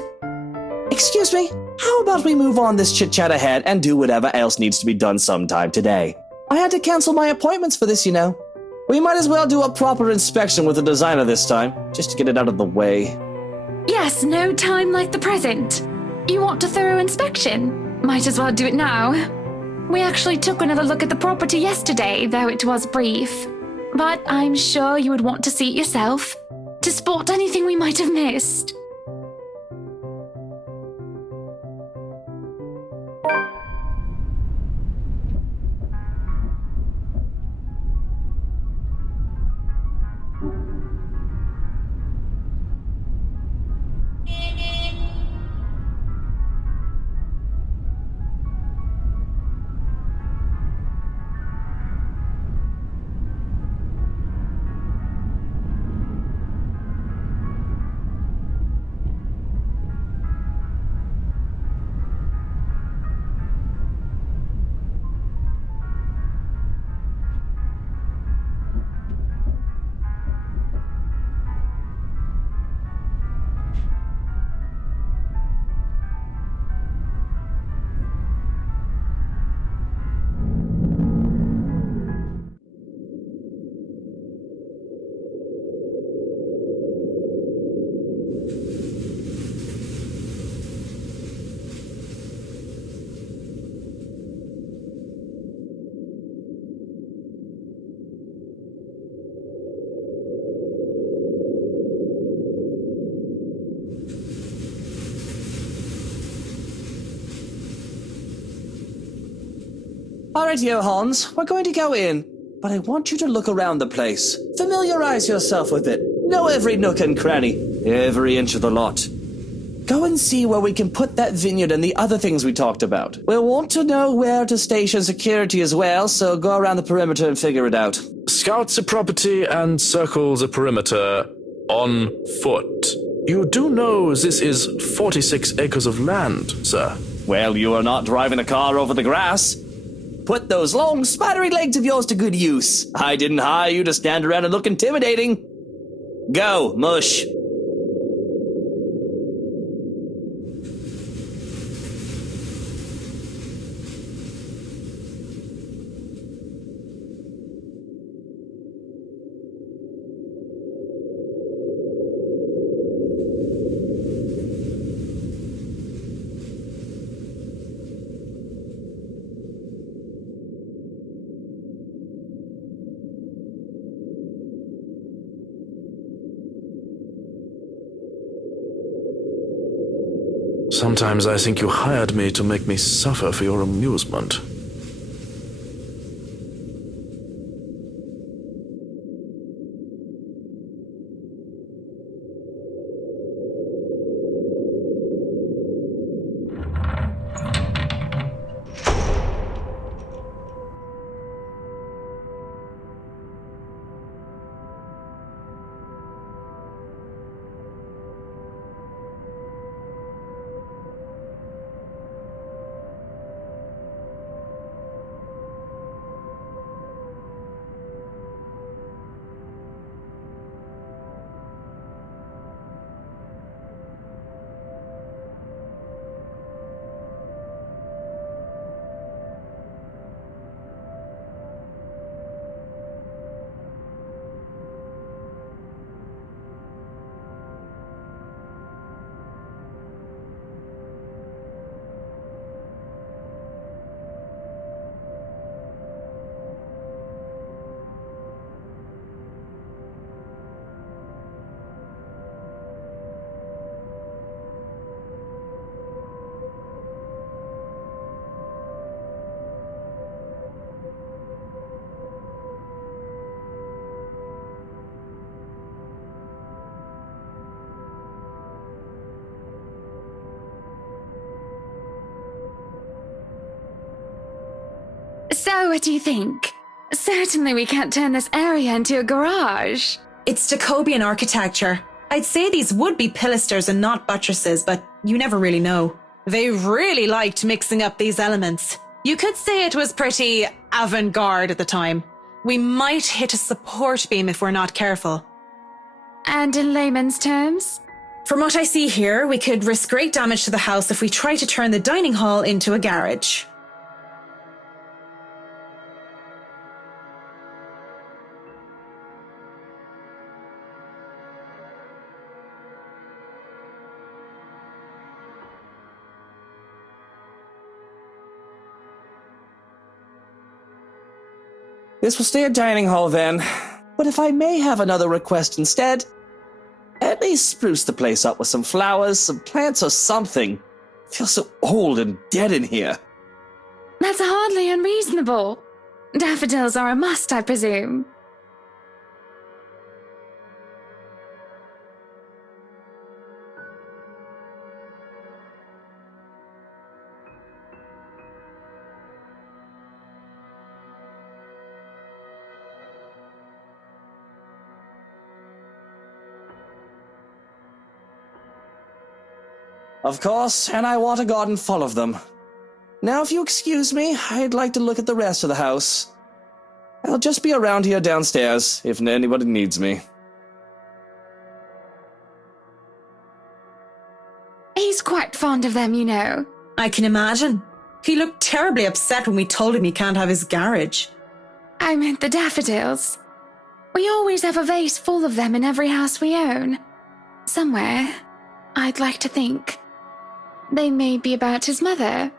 Excuse me, how about we move on this chit-chat ahead and do whatever else needs to be done sometime today? I had to cancel my appointments for this, you know. We might as well do a proper inspection with the designer this time, just to get it out of the way. Yes, no time like the present. You want a thorough inspection? Might as well do it now. We actually took another look at the property yesterday, though it was brief. But I'm sure you would want to see it yourself, to spot anything we might have missed. Alright, Johans, we're going to go in, but I want you to look around the place. Familiarize yourself with it. Know every nook and cranny, every inch of the lot. Go and see where we can put that vineyard and the other things we talked about. We'll want to know where to station security as well, so go around the perimeter and figure it out. Scout the property and circle the perimeter on foot. You do know this is 46 acres of land, sir. Well, you are not driving a car over the grass. Put those long, spidery legs of yours to good use. I didn't hire you to stand around and look intimidating. Go, mush. Sometimes I think you hired me to make me suffer for your amusement. So, what do you think? Certainly we can't turn this area into a garage. It's Jacobean architecture. I'd say these would be pilasters and not buttresses, but you never really know. They really liked mixing up these elements. You could say it was pretty avant-garde at the time. We might hit a support beam if we're not careful. And in layman's terms? From what I see here, we could risk great damage to the house if we try to turn the dining hall into a garage. This will stay a dining hall then. But if I may have another request instead, at least spruce the place up with some flowers, some plants or something. It feels so old and dead in here. That's hardly unreasonable. Daffodils are a must, I presume. Of course, and I want a garden full of them. Now, if you excuse me, I'd like to look at the rest of the house. I'll just be around here downstairs, if anybody needs me. He's quite fond of them, you know. I can imagine. He looked terribly upset when we told him he can't have his garage. I meant the daffodils. We always have a vase full of them in every house we own. Somewhere, I'd like to think. They may be about his mother.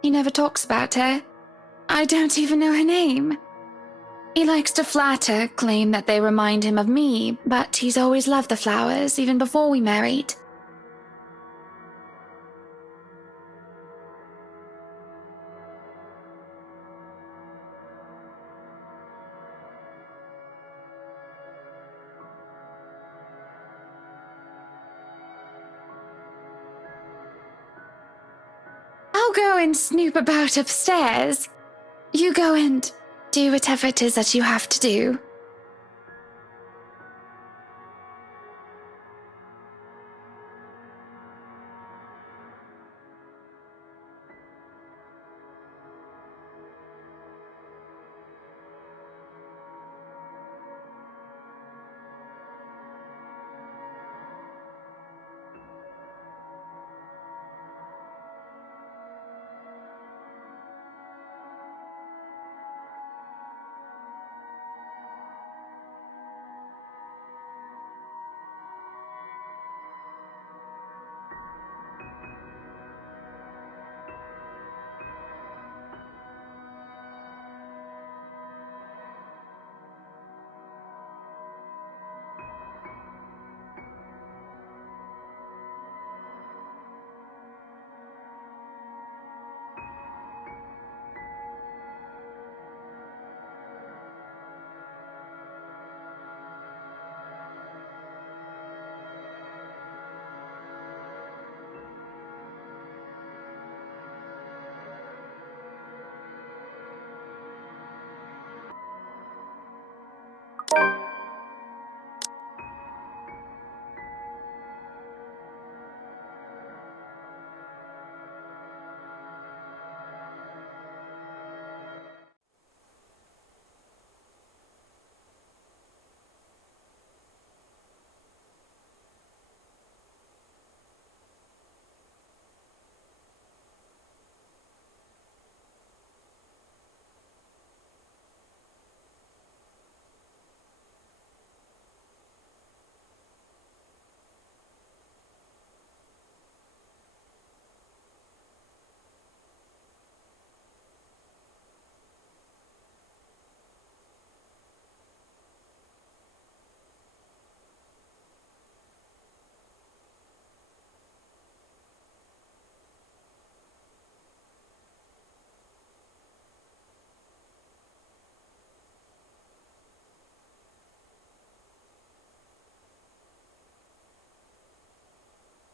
He never talks about her. I don't even know her name. He likes to flatter, claim that they remind him of me, but he's always loved the flowers, even before we married. go and snoop about upstairs. You go and do whatever it is that you have to do.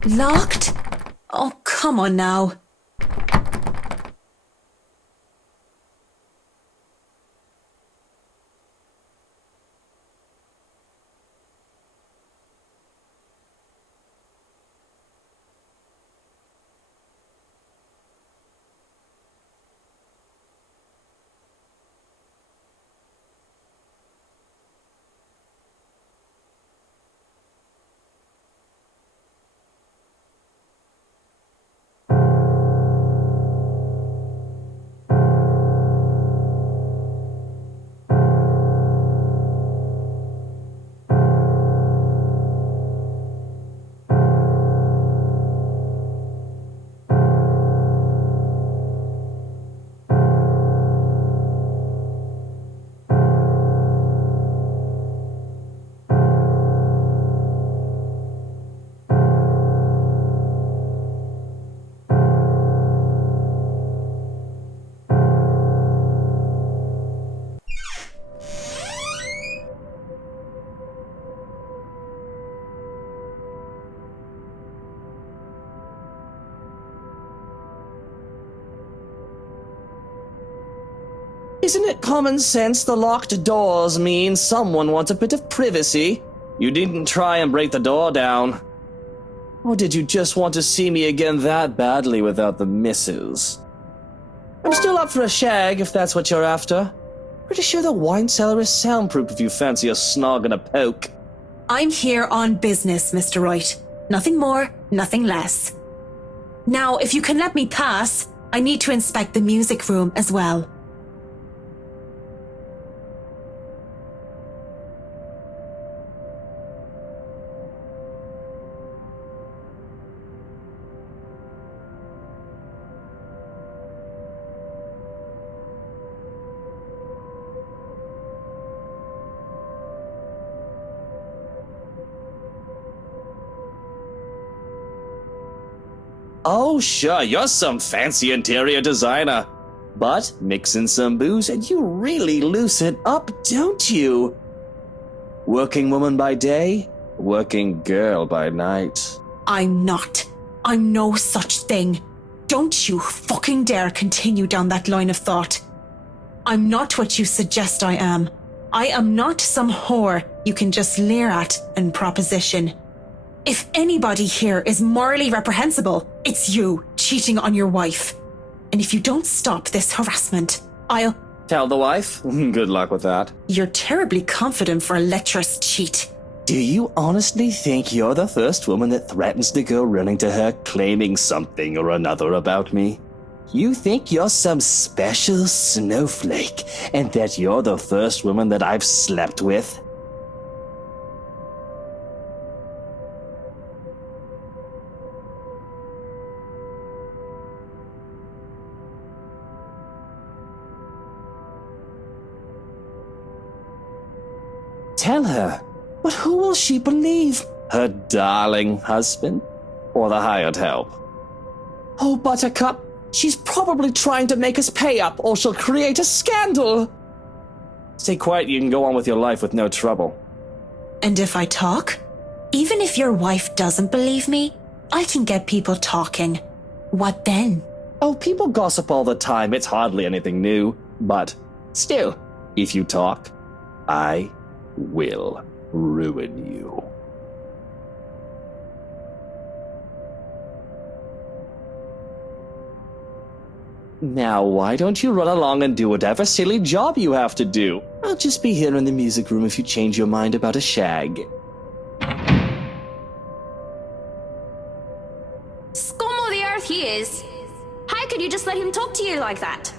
Locked? Oh, come on now. Isn't it common sense the locked doors mean someone wants a bit of privacy? You didn't try and break the door down. Or did you just want to see me again that badly without the missus? I'm still up for a shag if that's what you're after. Pretty sure the wine cellar is soundproof if you fancy a snog and a poke. I'm here on business, Mr. Wright. Nothing more, nothing less. Now, if you can let me pass, I need to inspect the music room as well. Oh, sure, you're some fancy interior designer. But mix in some booze and you really loosen it up, don't you? Working woman by day, working girl by night. I'm not. I'm no such thing. Don't you fucking dare continue down that line of thought. I'm not what you suggest I am. I am not some whore you can just leer at and proposition. If anybody here is morally reprehensible, it's you cheating on your wife. And if you don't stop this harassment, I'll... Tell the wife? Good luck with that. You're terribly confident for a lecherous cheat. Do you honestly think you're the first woman that threatens to go running to her claiming something or another about me? You think you're some special snowflake and that you're the first woman that I've slept with? Tell her. But who will she believe? Her darling husband? Or the hired help? Oh, Buttercup, she's probably trying to make us pay up or she'll create a scandal. Stay quiet, you can go on with your life with no trouble. And if I talk? Even if your wife doesn't believe me, I can get people talking. What then? Oh, people gossip all the time, it's hardly anything new. But still, if you talk, I will ruin you. Now, why don't you run along and do whatever silly job you have to do? I'll just be here in the music room if you change your mind about a shag. Scum of the earth he is. How could you just let him talk to you like that?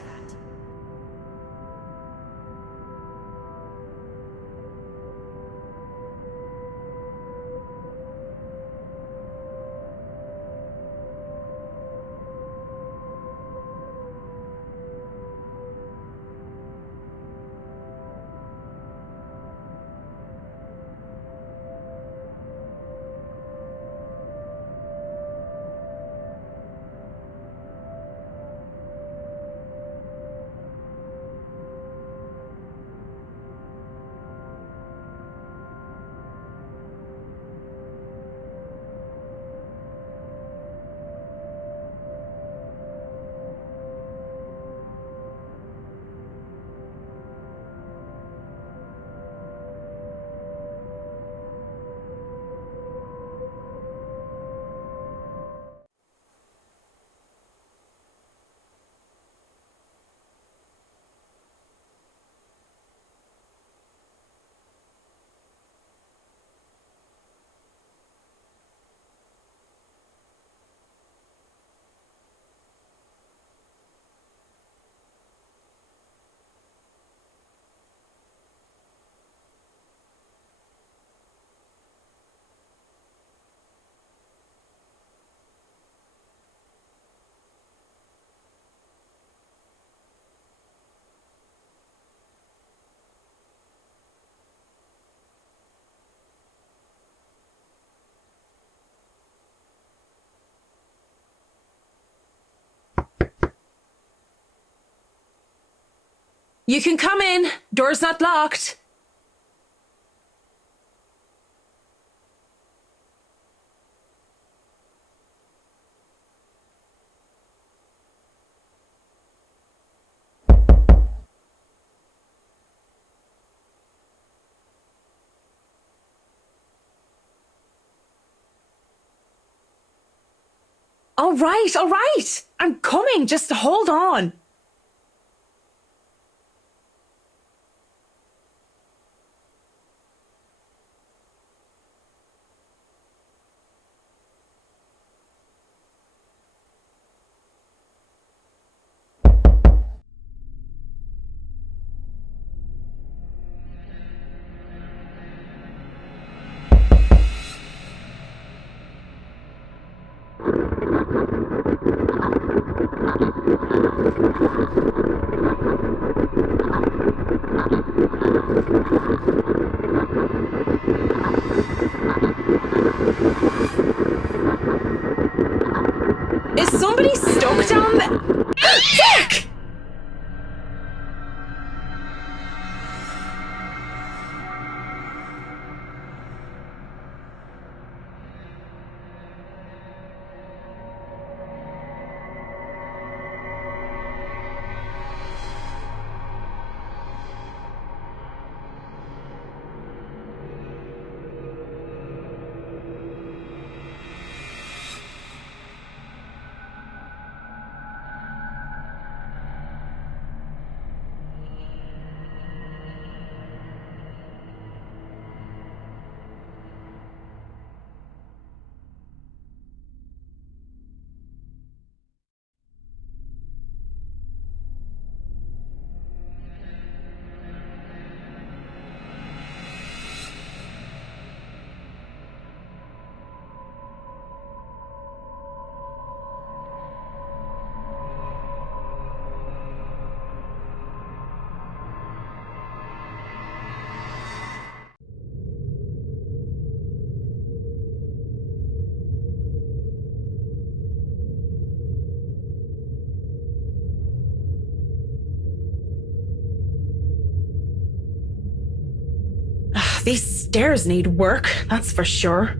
You can come in. Door's not locked. All right. I'm coming. Just hold on. Is somebody stuck down there? Fuck! these stairs need work, that's for sure.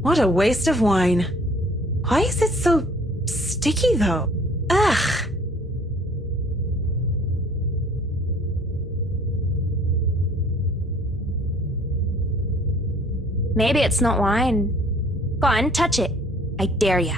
What a waste of wine. Why is it so sticky though? Ugh. Maybe it's not wine. Go on, touch it. I dare ya.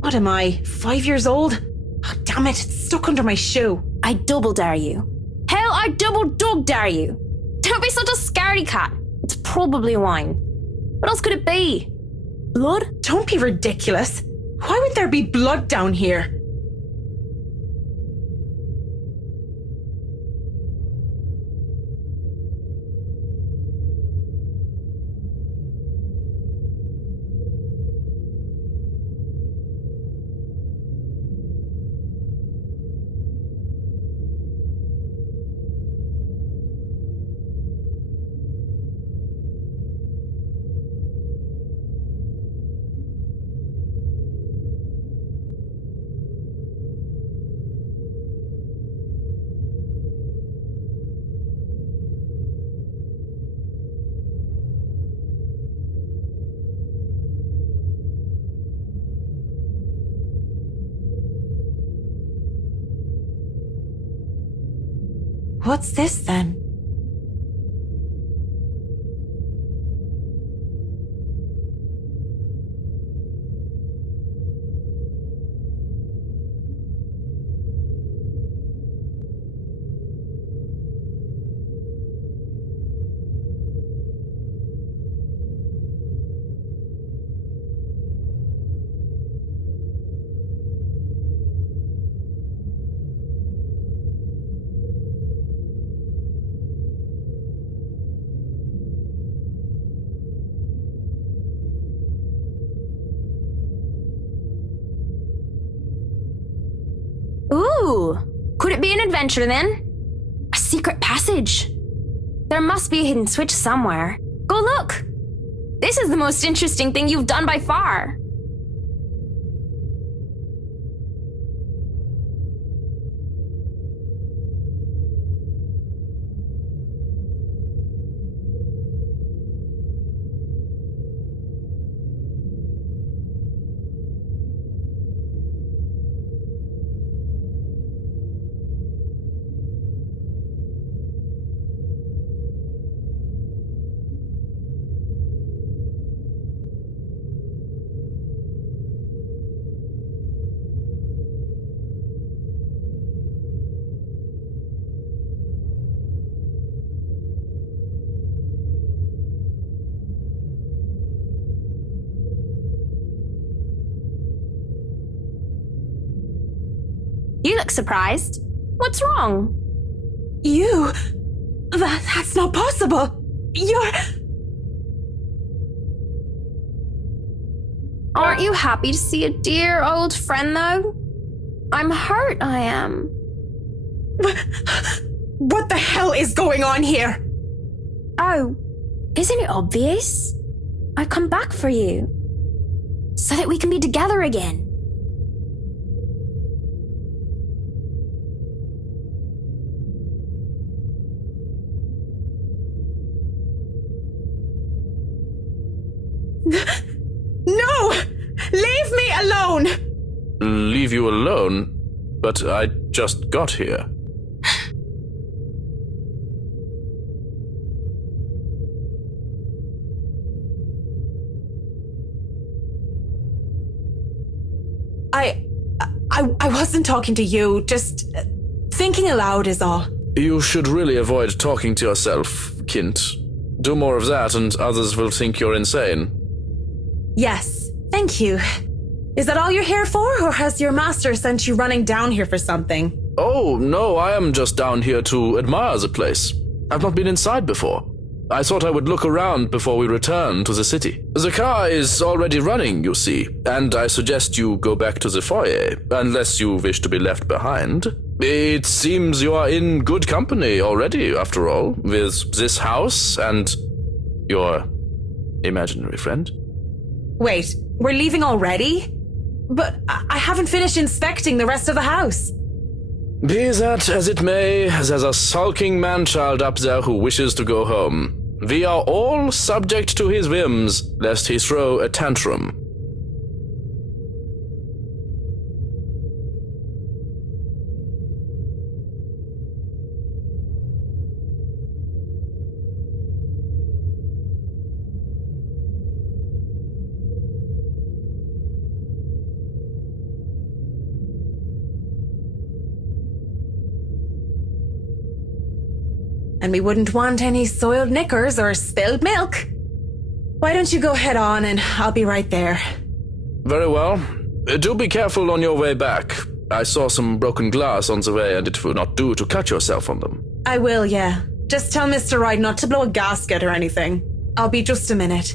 What am I, 5 years old? Oh, damn it, it's stuck under my shoe. I double dare you. Hell, I double dog dare you. Don't be such a scaredy cat. It's probably wine. What else could it be? Blood? Don't be ridiculous. Why would there be blood down here? What's this then? Ooh, could it be an adventure then? A secret passage? There must be a hidden switch somewhere. Go look! This is the most interesting thing you've done by far. You look surprised. What's wrong? You? That's not possible. You're... Aren't you happy to see a dear old friend, though? I'm hurt, I am. What the hell is going on here? Oh, isn't it obvious? I've come back for you. So that we can be together again. No! Leave me alone! Leave you alone? But I just got here. I wasn't talking to you, just thinking aloud is all. You should really avoid talking to yourself, Kint. Do more of that and others will think you're insane. Yes, thank you. Is that all you're here for, or has your master sent you running down here for something? Oh, no, I am just down here to admire the place. I've not been inside before. I thought I would look around before we return to the city. The car is already running, you see, and I suggest you go back to the foyer, unless you wish to be left behind. It seems you are in good company already, after all, with this house and your imaginary friend. Wait, we're leaving already? But I haven't finished inspecting the rest of the house. Be that as it may, there's a sulking man-child up there who wishes to go home. We are all subject to his whims, lest he throw a tantrum. And we wouldn't want any soiled knickers or spilled milk. Why don't you go head on and I'll be right there. Very well. Do be careful on your way back. I saw some broken glass on the way and it will not do to cut yourself on them. I will, yeah. Just tell Mr. Wright not to blow a gasket or anything. I'll be just a minute.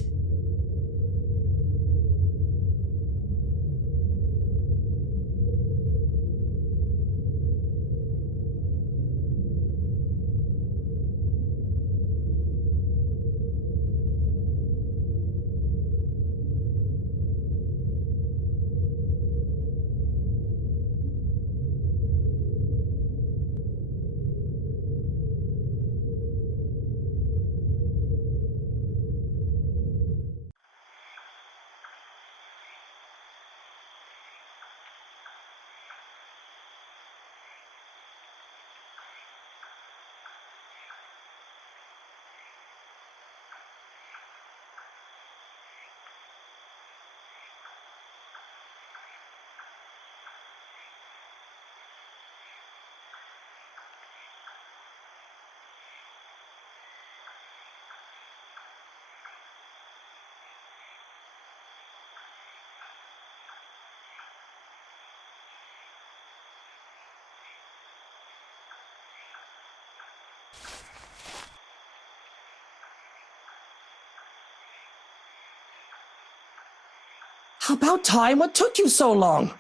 About time, what took you so long?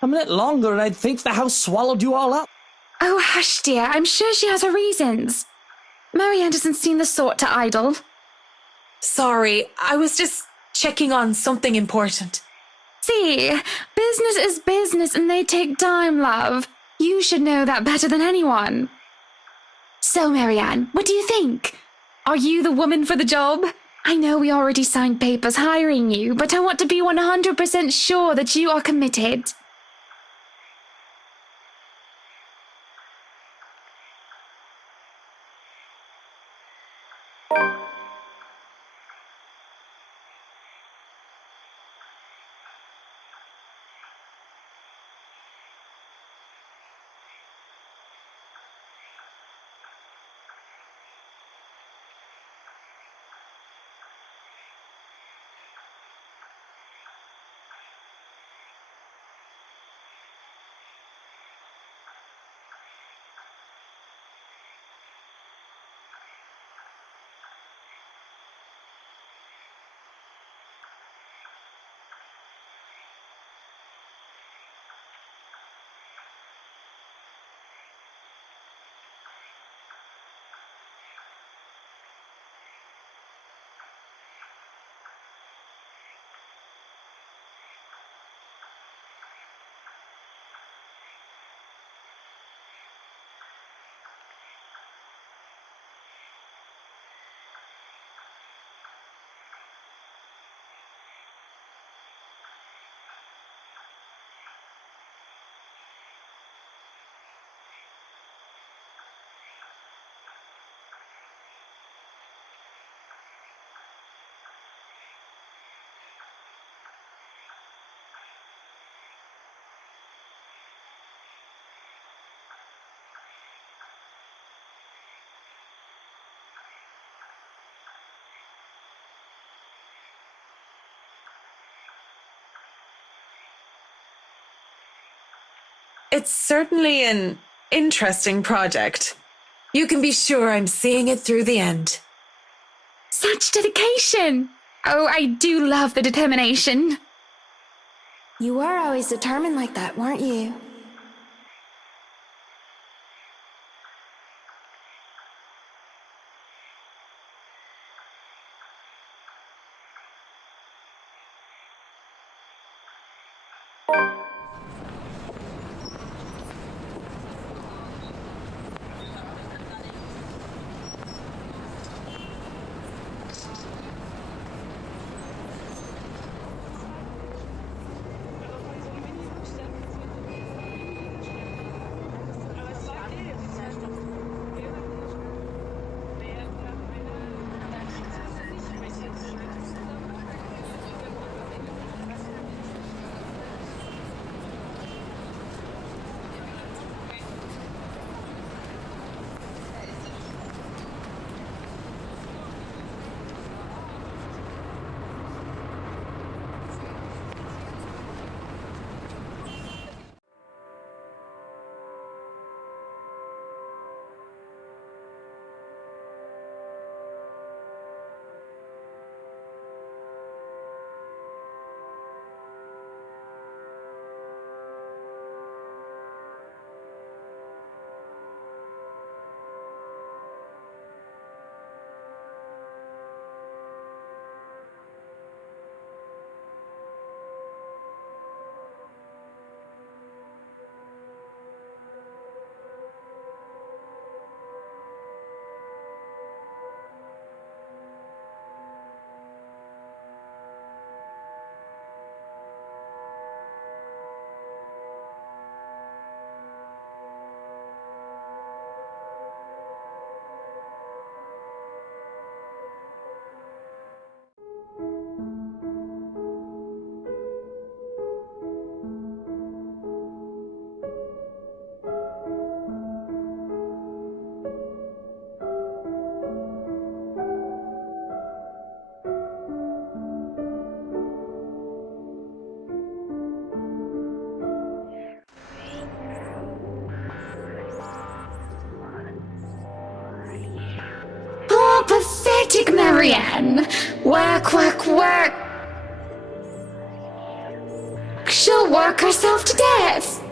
A minute longer and I'd think the house swallowed you all up. Oh, hush, dear. I'm sure she has her reasons. Marianne doesn't seem the sort to idle. Sorry, I was just checking on something important. See, business is business and they take time, love. You should know that better than anyone. So, Marianne, what do you think? Are you the woman for the job? I know we already signed papers hiring you, but I want to be 100% sure that you are committed. It's certainly an interesting project. You can be sure I'm seeing it through the end. Such dedication! Oh, I do love the determination. You were always determined like that, weren't you? Oh, pathetic Marianne! Work, work, work! She'll work herself to death!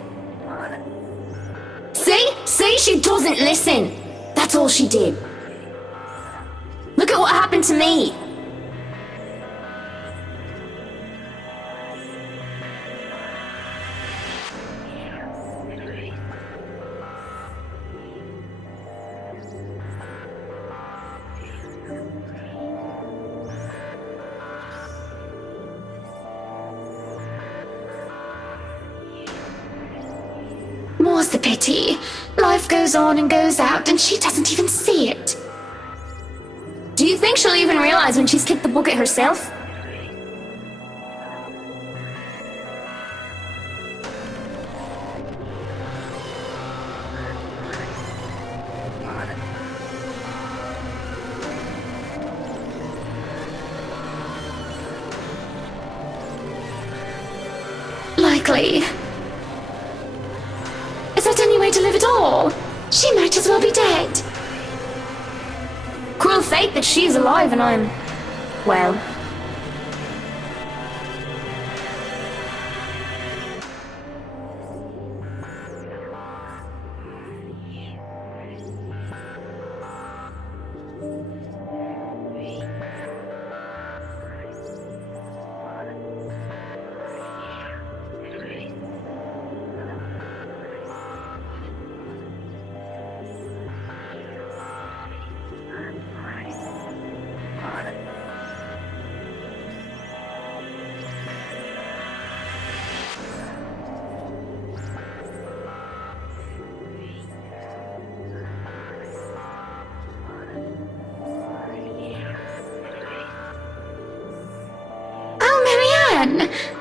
See, she doesn't listen. That's all she did. Look at what happened to me. More's the pity. Life goes on and goes out, and she doesn't even see it. Do you think she'll even realize when she's kicked the bucket herself? Likely. Is that any way to live at all? She might as well be dead. Cruel fate that she's alive and I'm, well...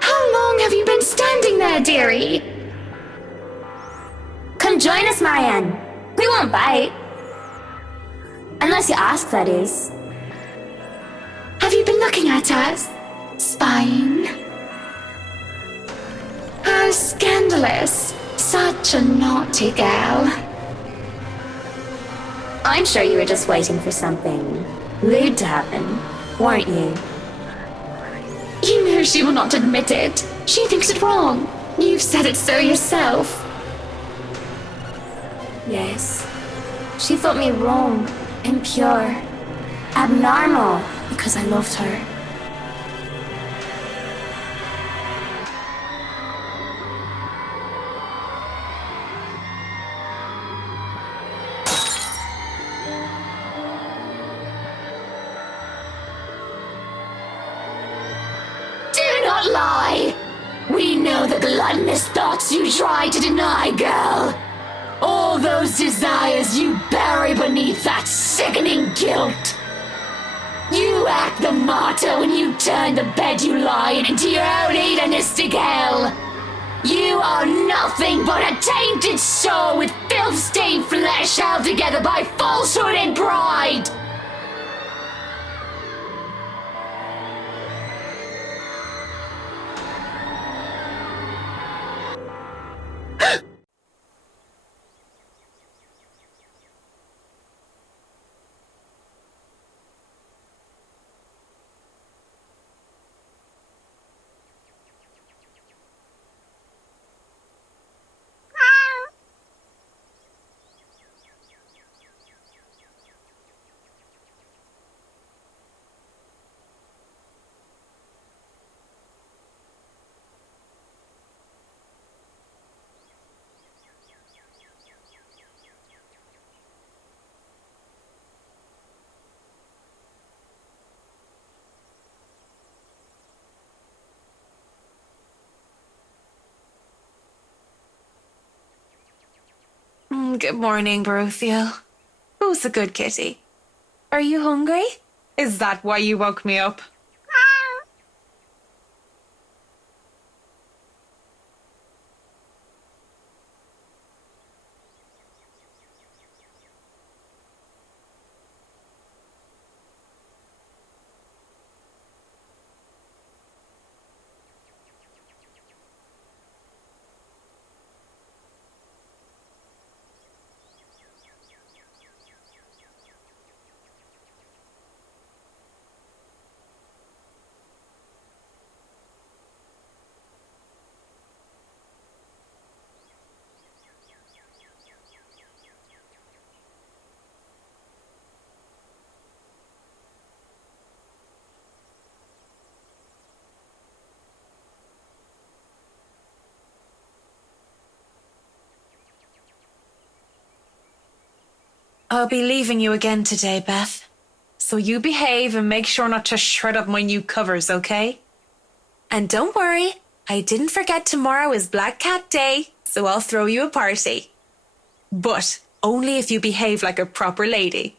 How long have you been standing there, dearie? Come join us, Marianne. We won't bite. Unless you ask, that is. Have you been looking at us? Spying? How scandalous. Such such a naughty girl. I'm sure you were just waiting for something lewd to happen, weren't you? You know she will not admit it. She thinks it wrong. You've said it so yourself. Yes. She thought me wrong, impure, abnormal, because I loved her. Do not lie! We know the gluttonous thoughts you try to deny, girl. All those desires you bury beneath that sickening guilt. You act the martyr when you turn the bed you lie in into your own hedonistic hell. You are nothing but a tainted soul with filth-stained flesh held together by falsehood and pride. Good morning, Beruthiel. Who's the good kitty? Are you hungry? Is that why you woke me up? I'll be leaving you again today, Beth. So you behave and make sure not to shred up my new covers, okay? And don't worry, I didn't forget tomorrow is Black Cat Day, so I'll throw you a party. But only if you behave like a proper lady.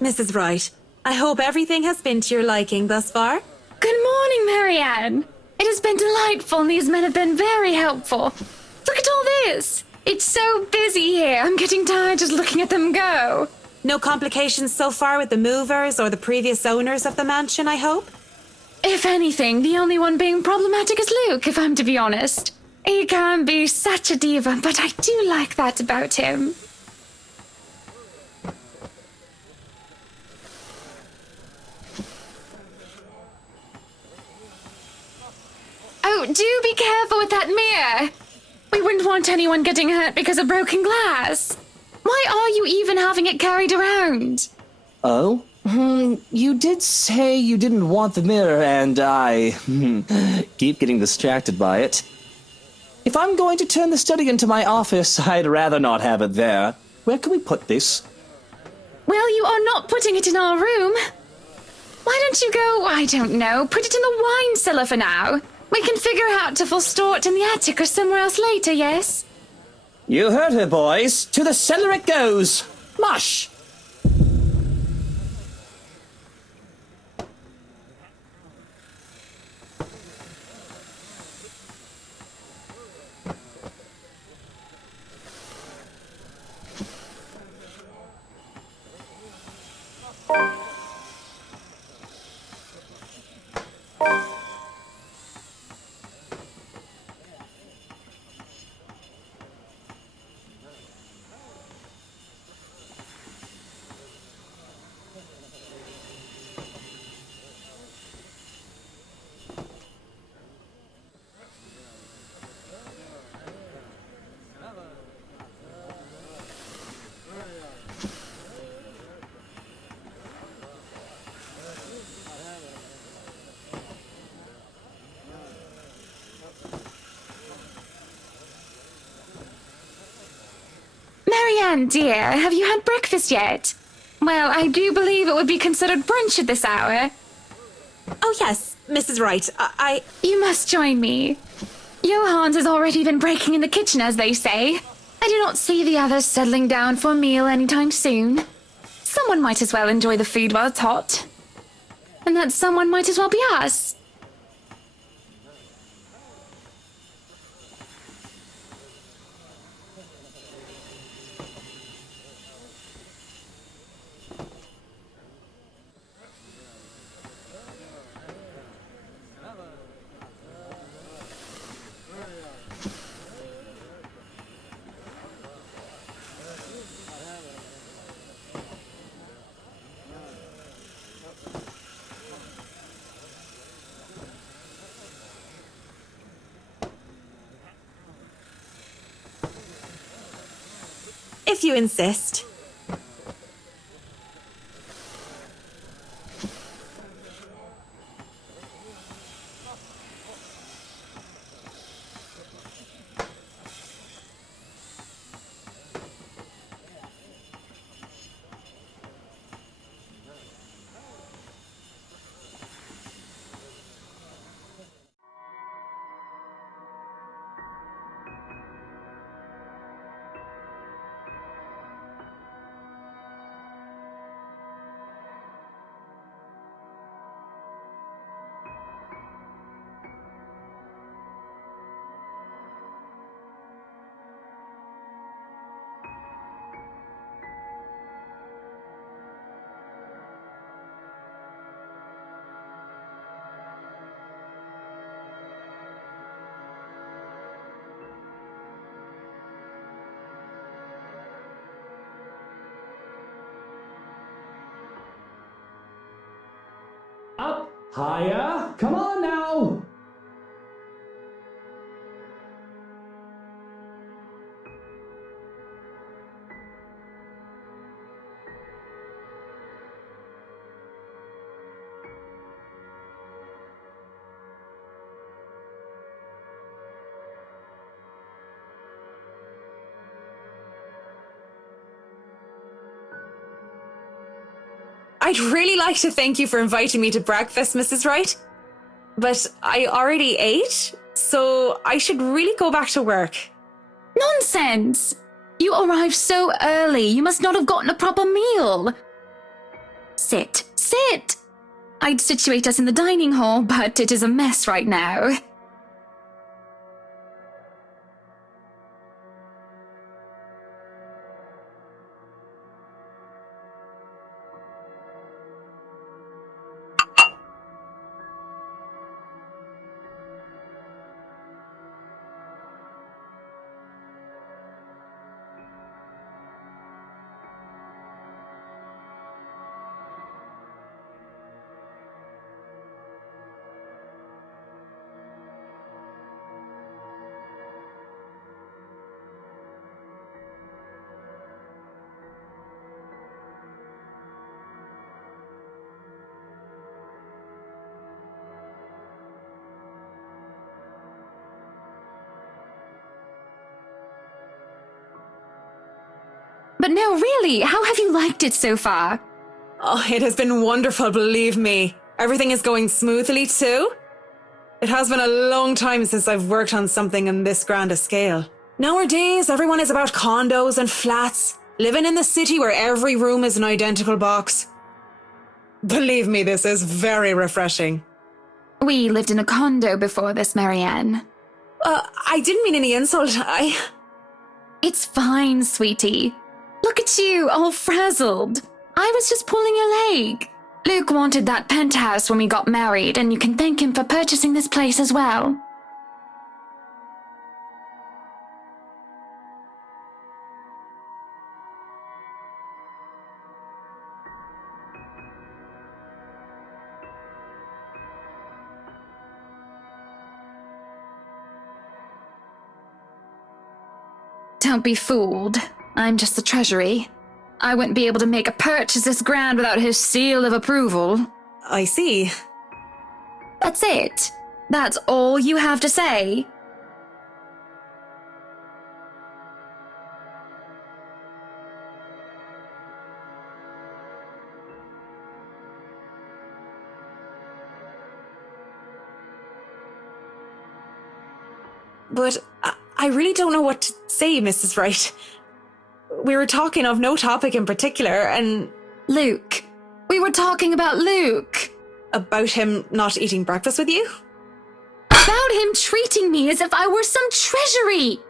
Mrs. Wright, I hope everything has been to your liking thus far. Good morning, Marianne. It has been delightful and these men have been very helpful. Look at all this. It's so busy here. I'm getting tired just looking at them go. No complications so far with the movers or the previous owners of the mansion, I hope? If anything, the only one being problematic is Luke, if I'm to be honest. He can be such a diva, but I do like that about him. Oh, do be careful with that mirror. We wouldn't want anyone getting hurt because of broken glass. Why are you even having it carried around? Oh? You did say you didn't want the mirror, and I keep getting distracted by it. If I'm going to turn the study into my office, I'd rather not have it there. Where can we put this? Well, you are not putting it in our room. Why don't you go, I don't know, put it in the wine cellar for now? We can figure out if we'll store it in the attic or somewhere else later, yes? You heard her, boys. To the cellar it goes. Mush! Marianne, dear, have you had breakfast yet? Well, I do believe it would be considered brunch at this hour. Oh, yes, Mrs. Wright. You must join me. Johans has already been breaking in the kitchen, as they say. I do not see the others settling down for a meal anytime soon. Someone might as well enjoy the food while it's hot. And that someone might as well be us. If you insist. Up, higher. Come on now. I'd really like to thank you for inviting me to breakfast, Mrs. Wright. But I already ate, so I should really go back to work. Nonsense! You arrived so early, you must not have gotten a proper meal. Sit, sit! I'd situate us in the dining hall, but it is a mess right now. But no, really, how have you liked it so far? Oh, it has been wonderful, believe me. Everything is going smoothly too. It has been a long time since I've worked on something on this grand a scale. Nowadays, everyone is about condos and flats, living in the city where every room is an identical box. Believe me, this is very refreshing. We lived in a condo before this, Marianne. I didn't mean any insult. It's fine, sweetie. Look at you, all frazzled. I was just pulling your leg. Luke wanted that penthouse when we got married, and you can thank him for purchasing this place as well. Don't be fooled. I'm just the treasury. I wouldn't be able to make a purchase this grand without his seal of approval. I see. That's it. That's all you have to say. But I really don't know what to say, Mrs. Wright. We were talking of no topic in particular, and... Luke. We were talking about Luke. About him not eating breakfast with you? About him treating me as if I were some treasury.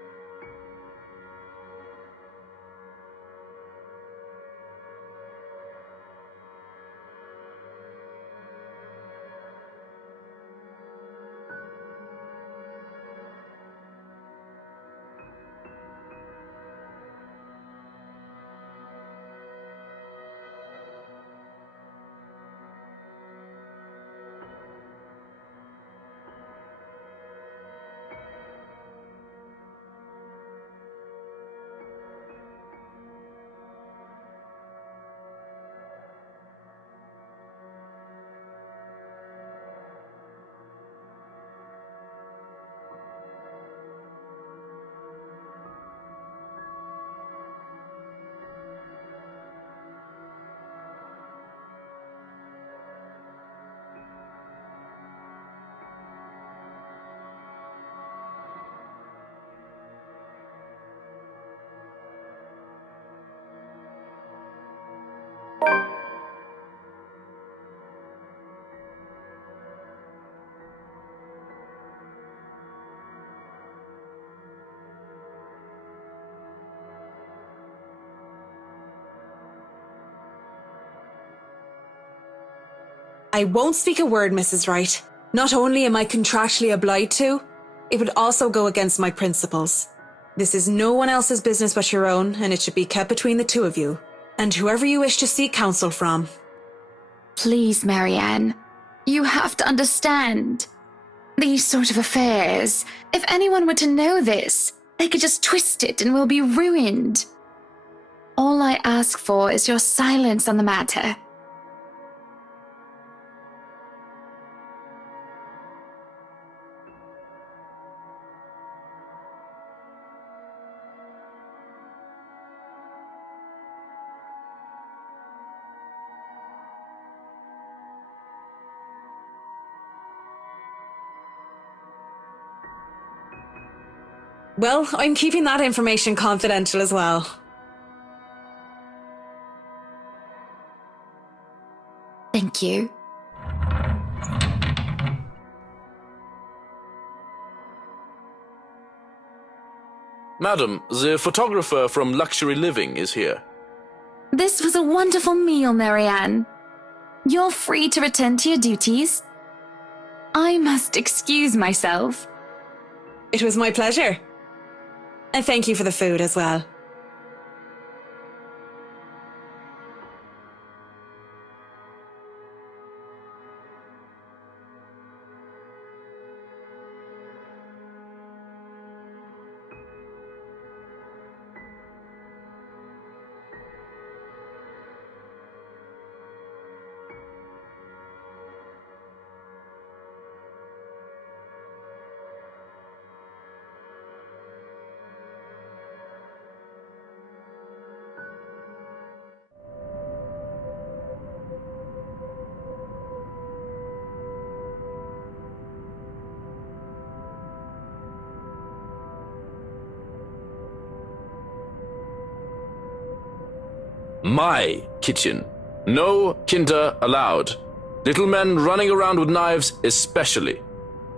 I won't speak a word, Mrs. Wright. Not only am I contractually obliged to, it would also go against my principles. This is no one else's business but your own, and it should be kept between the two of you, and whoever you wish to seek counsel from. Please, Marianne. You have to understand. These sort of affairs, if anyone were to know this, they could just twist it and we'll be ruined. All I ask for is your silence on the matter. Well, I'm keeping that information confidential as well. Thank you. Madam, the photographer from Luxury Living is here. This was a wonderful meal, Marianne. You're free to return to your duties. I must excuse myself. It was my pleasure. And thank you for the food as well. My kitchen. No kinder allowed. Little men running around with knives especially.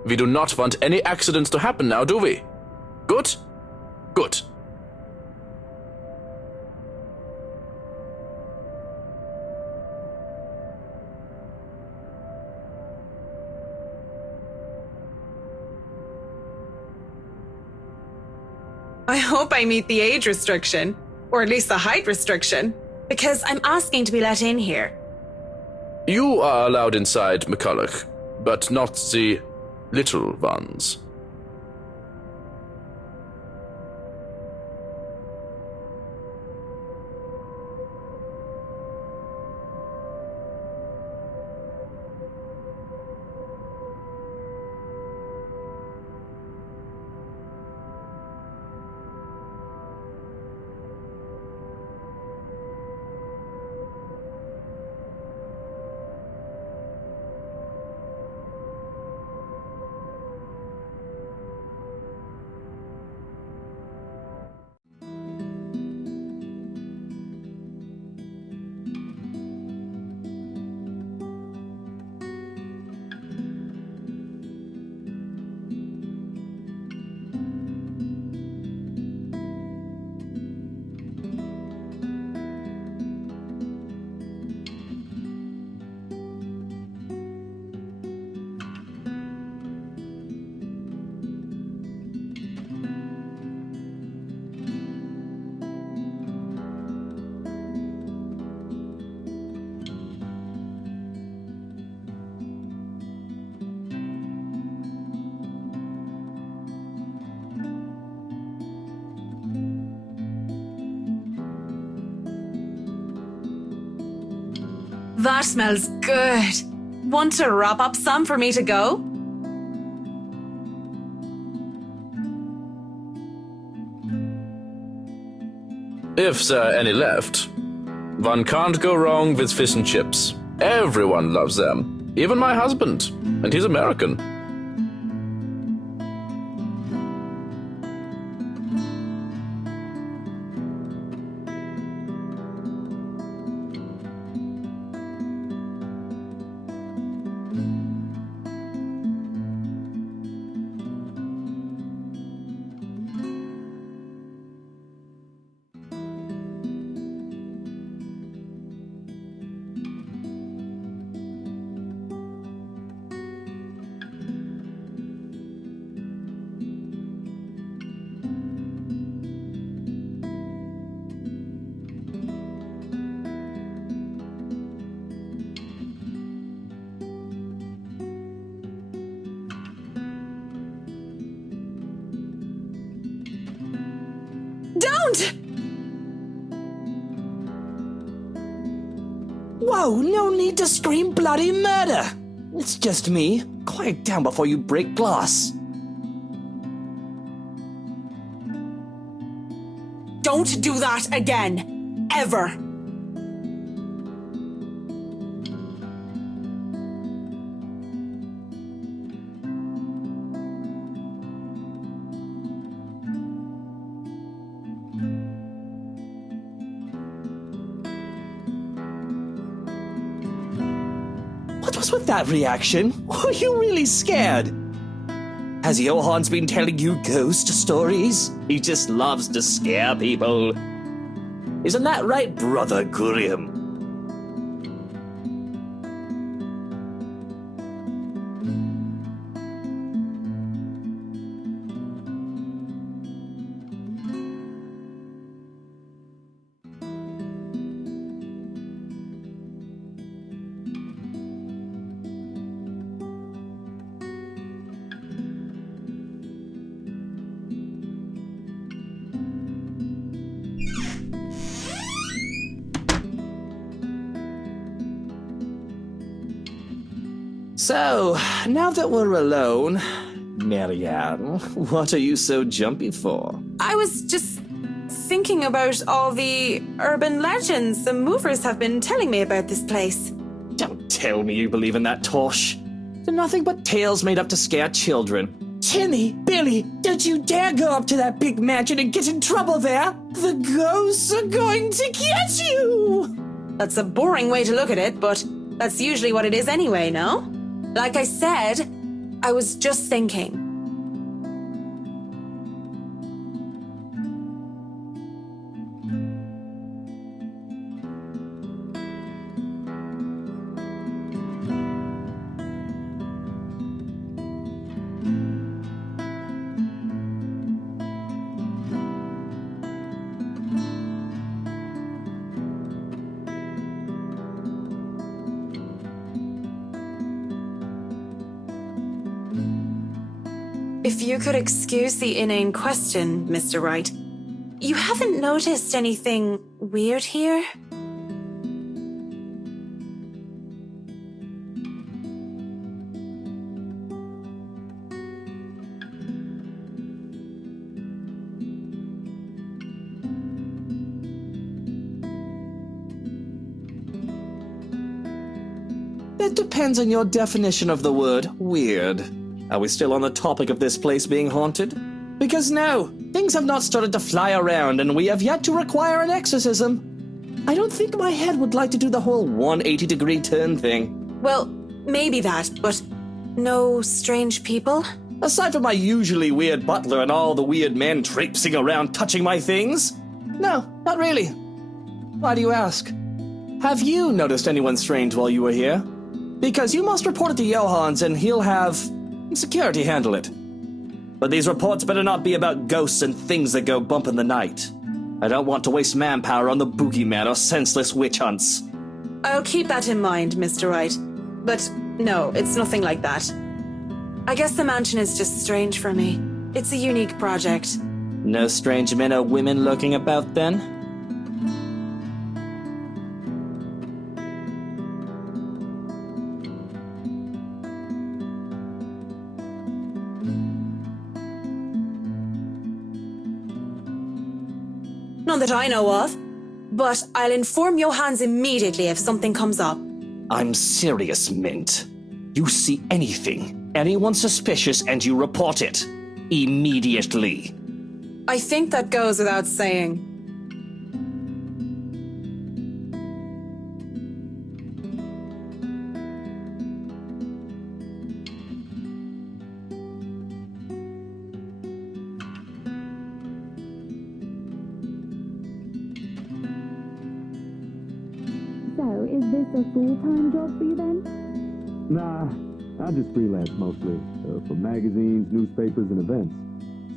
We do not want any accidents to happen now, do we? Good? Good. I hope I meet the age restriction, or at least the height restriction, because I'm asking to be let in here. You are allowed inside, McCulloch, but not the little ones. That smells good. Want to wrap up some for me to go? If there are any left. One can't go wrong with fish and chips. Everyone loves them. Even my husband. And he's American. Don't! Whoa, no need to scream bloody murder. It's just me. Quiet down before you break glass. Don't do that again. Ever. What was with that reaction? Were you really scared? Has Johann's been telling you ghost stories? He just loves to scare people. Isn't that right, Brother Gurium? So, now that we're alone, Marianne, what are you so jumpy for? I was just thinking about all the urban legends the movers have been telling me about this place. Don't tell me you believe in that tosh. They're nothing but tales made up to scare children. Timmy, Billy, don't you dare go up to that big mansion and get in trouble there. The ghosts are going to get you. That's a boring way to look at it, but that's usually what it is anyway, no? Like I said, I was just thinking. If you could excuse the inane question, Mr. Wright, you haven't noticed anything weird here? That depends on your definition of the word weird. Are we still on the topic of this place being haunted? Because no, things have not started to fly around and we have yet to require an exorcism. I don't think my head would like to do the whole 180-degree turn thing. Well, maybe that, but no strange people? Aside from my usually weird butler and all the weird men traipsing around touching my things? No, not really. Why do you ask? Have you noticed anyone strange while you were here? Because you must report it to Johans and he'll have security handle it. But these reports better not be about ghosts and things that go bump in the night. I don't want to waste manpower on the boogeyman or senseless witch hunts. I'll keep that in mind, Mr. Wright. But no, it's nothing like that. I guess the mansion is just strange for me. It's a unique project. No strange men or women lurking about then? None that I know of. But I'll inform Johans immediately if something comes up. I'm serious, Mint. You see anything, anyone suspicious, and you report it. Immediately. I think that goes without saying. So, is this a full-time job for you then? Nah, I just freelance mostly, for magazines, newspapers, and events.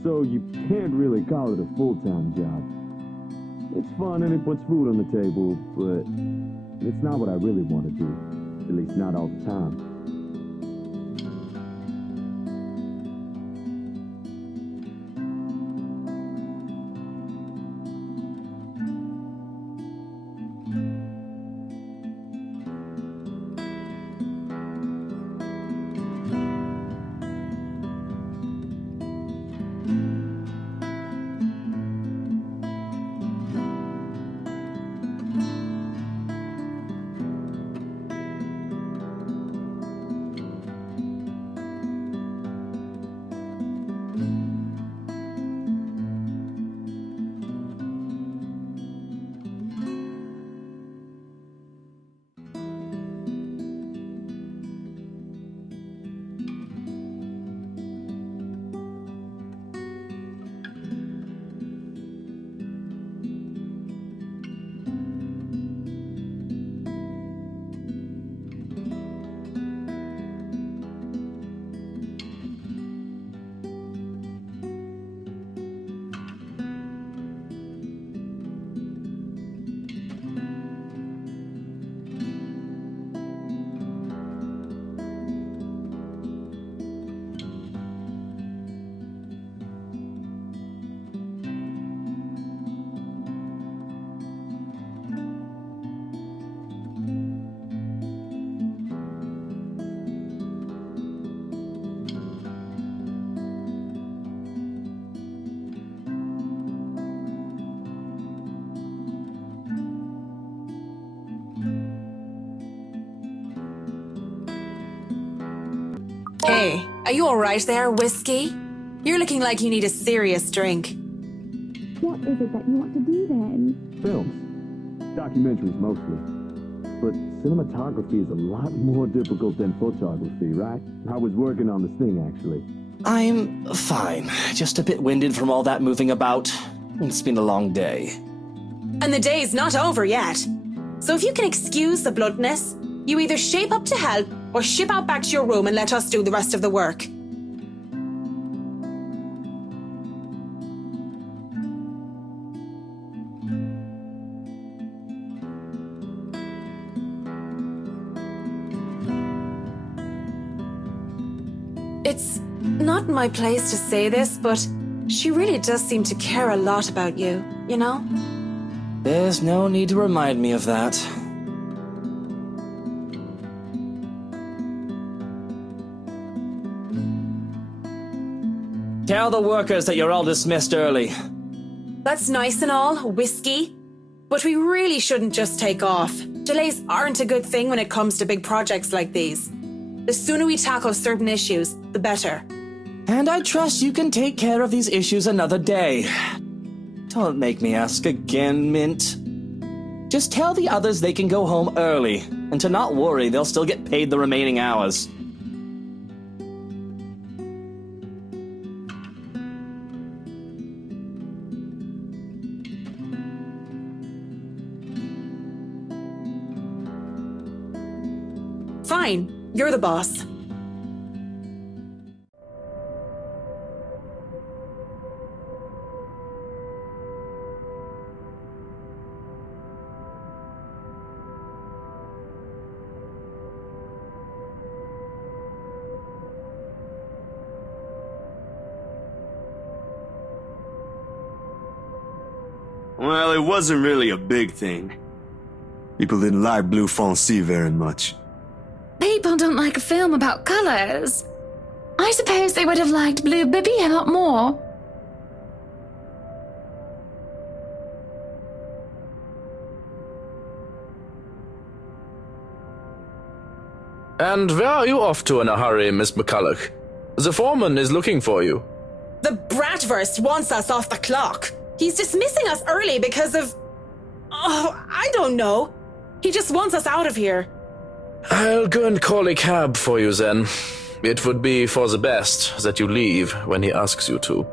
So you can't really call it a full-time job. It's fun and it puts food on the table, but it's not what I really want to do. At least not all the time. Are you alright there, Whiskey? You're looking like you need a serious drink. What is it that you want to do then? Films. Documentaries mostly. But cinematography is a lot more difficult than photography, right? I was working on this thing, actually. I'm fine. Just a bit winded from all that moving about. It's been a long day. And the day's not over yet. So if you can excuse the bluntness, you either shape up to help or ship out back to your room and let us do the rest of the work. It's not my place to say this, but she really does seem to care a lot about you, you know? There's no need to remind me of that. Tell the workers that you're all dismissed early. That's nice and all, Whiskey. But we really shouldn't just take off. Delays aren't a good thing when it comes to big projects like these. The sooner we tackle certain issues, the better. And I trust you can take care of these issues another day. Don't make me ask again, Mint. Just tell the others they can go home early, and to not worry, they'll still get paid the remaining hours. Fine, you're the boss. Well, it wasn't really a big thing. People didn't like Blue Fonzie very much. People don't like a film about colors. I suppose they would have liked Blue Bibby a lot more. And where are you off to in a hurry, Miss McCulloch? The foreman is looking for you. The Bratwurst wants us off the clock. He's dismissing us early because of... Oh, I don't know. He just wants us out of here. I'll go and call a cab for you then. It would be for the best that you leave when he asks you to.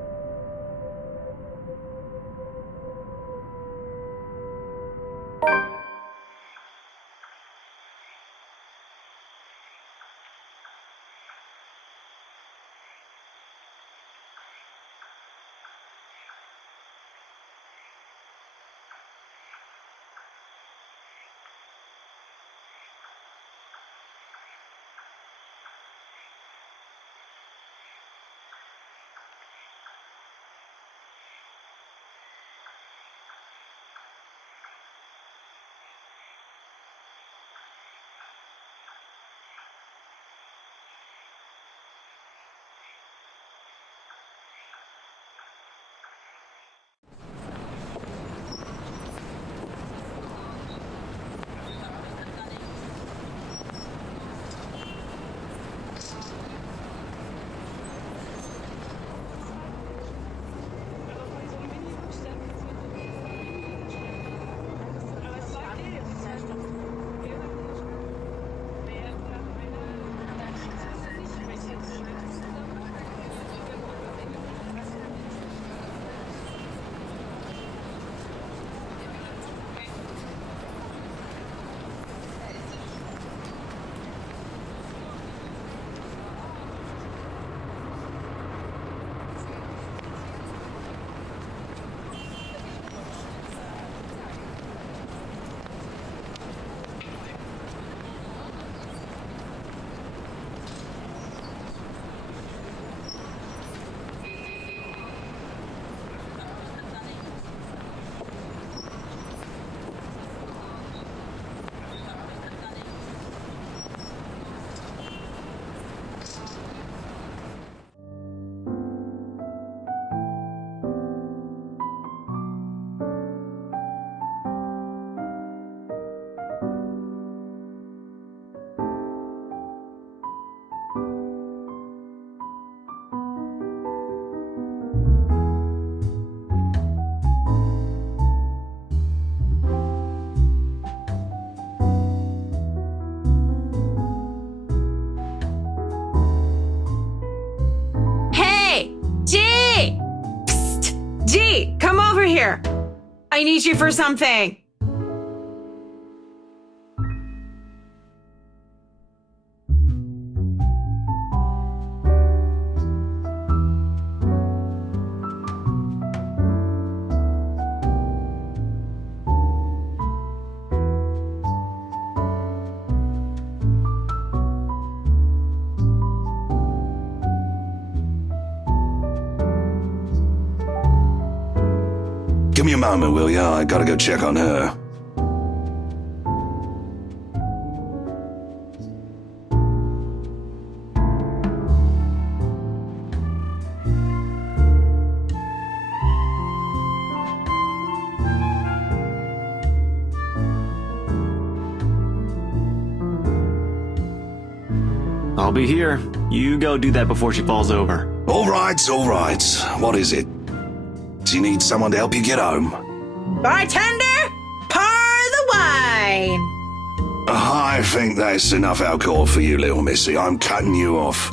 here. I need you for something. Give me a moment, will ya? I gotta go check on her. I'll be here. You go do that before she falls over. All right. What is it? Do you need someone to help you get home? Bartender, pour the wine. I think that's enough alcohol for you, little missy. I'm cutting you off.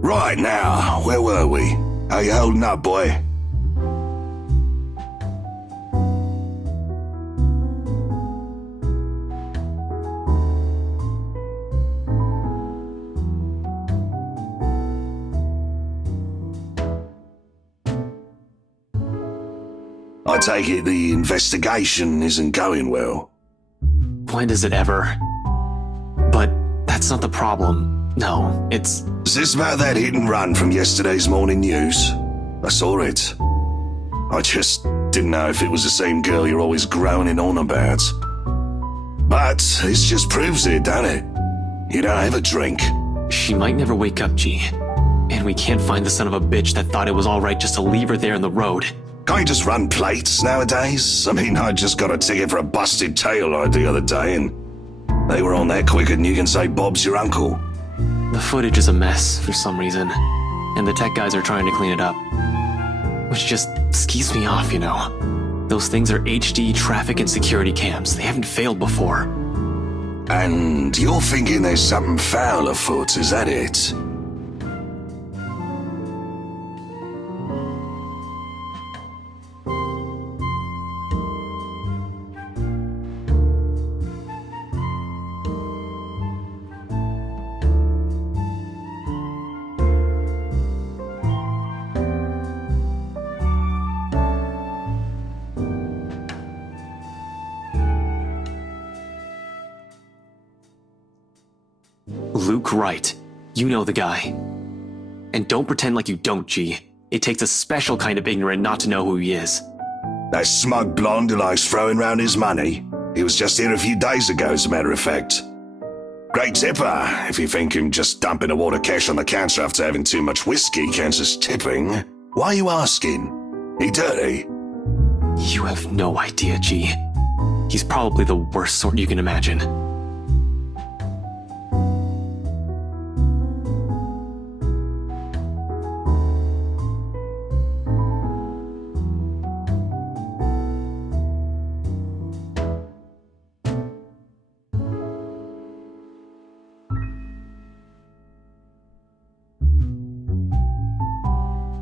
Right now, where were we? How you holding up, boy? I take it the investigation isn't going well. When does it ever? But that's not the problem. No, it's... Is this about that hit and run from yesterday's morning news? I saw it. I just didn't know if it was the same girl you're always groaning on about. But this just proves it, doesn't it? You don't have a drink. She might never wake up, G. And we can't find the son of a bitch that thought it was alright just to leave her there in the road. Can't you just run plates nowadays? I mean, I just got a ticket for a busted tail light the other day, and they were on that quicker than you can say Bob's your uncle. The footage is a mess for some reason, and the tech guys are trying to clean it up. Which just skeeves me off, you know. Those things are HD traffic and security cams. They haven't failed before. And you're thinking there's something foul afoot, is that it? Luke Wright. You know the guy. And don't pretend like you don't, G. It takes a special kind of ignorant not to know who he is. That smug blonde who likes throwing round his money. He was just here a few days ago, as a matter of fact. Great tipper, if you think him just dumping a wad of cash on the counter after having too much whiskey counts as tipping. Why are you asking? He dirty? You have no idea, G. He's probably the worst sort you can imagine.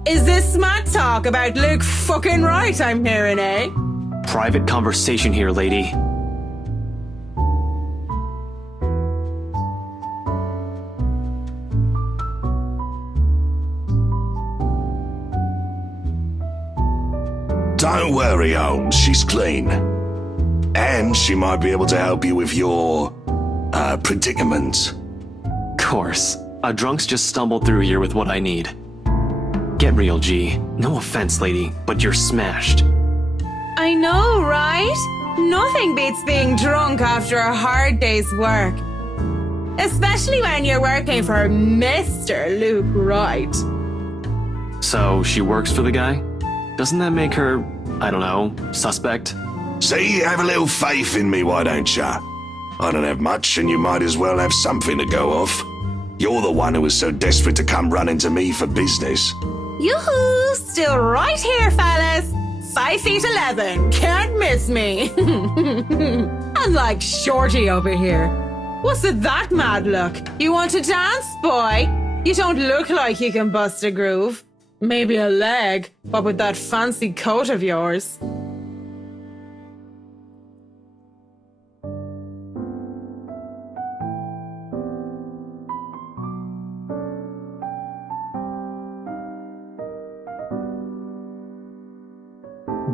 Is this smart talk about Luke fucking Wright I'm hearing, eh? Private conversation here, lady. Don't worry, Holmes, she's clean. And she might be able to help you with your, predicament. Course. A drunk's just stumbled through here with what I need. Get real, G. No offense, lady, but you're smashed. I know, right? Nothing beats being drunk after a hard day's work. Especially when you're working for Mr. Luke Wright. So she works for the guy? Doesn't that make her, I don't know, suspect? See, have a little faith in me, why don't ya? I don't have much, and you might as well have something to go off. You're the one who was so desperate to come running to me for business. Yoo-hoo! Still right here, fellas. 5'11", can't miss me. Unlike Shorty over here. What's with that mad look? You want to dance, boy? You don't look like you can bust a groove. Maybe a leg, but with that fancy coat of yours.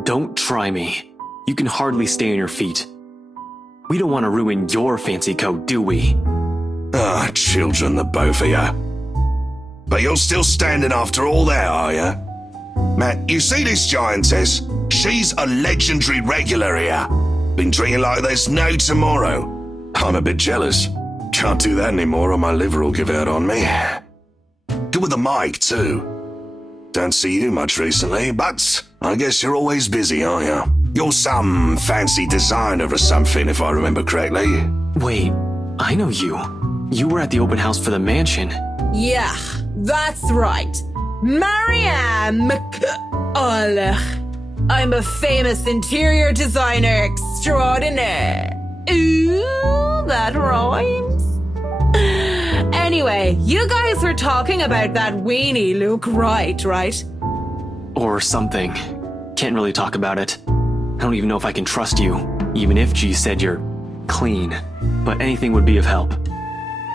Don't try me. You can hardly stay on your feet. We don't want to ruin your fancy coat, do we? Ah, children, the both of ya. But you're still standing after all that, are ya? Matt, you see this giantess? She's a legendary regular here. Been drinking like there's no tomorrow. I'm a bit jealous. Can't do that anymore or my liver will give out on me. Good with the mic, too. Don't see you much recently, but I guess you're always busy, aren't you? You're some fancy designer or something, if I remember correctly. Wait, I know you. You were at the open house for the mansion. Yeah, that's right. Marianne I'm a famous interior designer extraordinaire. Ooh, that rhymes. Anyway, you guys were talking about that weenie Luke Wright, right? Or something. Can't really talk about it. I don't even know if I can trust you, even if G said you're clean. But anything would be of help.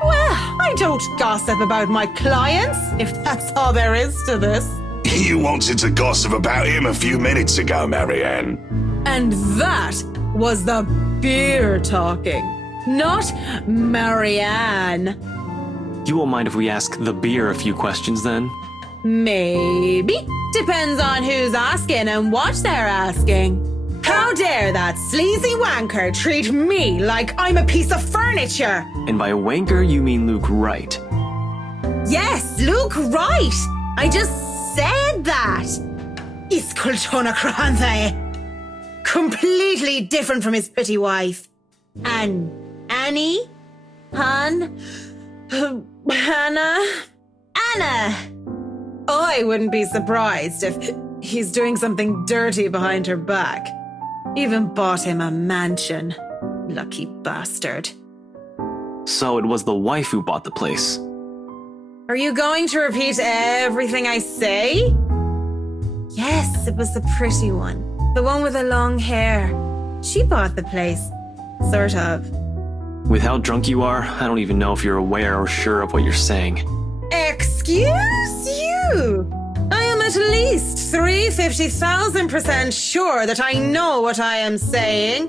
Well, I don't gossip about my clients, if that's all there is to this. You wanted to gossip about him a few minutes ago, Marianne. And that was the beer talking, not Marianne. You won't mind if we ask the beer a few questions then? Maybe. Depends on who's asking and what they're asking. How dare that sleazy wanker treat me like I'm a piece of furniture? And by wanker, you mean Luke Wright. Yes, Luke Wright. I just said that. He's Kultona Kranthe. Completely different from his pretty wife. And Annie? Hannah? Anna! I wouldn't be surprised if he's doing something dirty behind her back. Even bought him a mansion. Lucky bastard. So it was the wife who bought the place. Are you going to repeat everything I say? Yes, it was the pretty one. The one with the long hair. She bought the place. Sort of. With how drunk you are, I don't even know if you're aware or sure of what you're saying. Excuse you? I am at least 350,000% sure that I know what I am saying.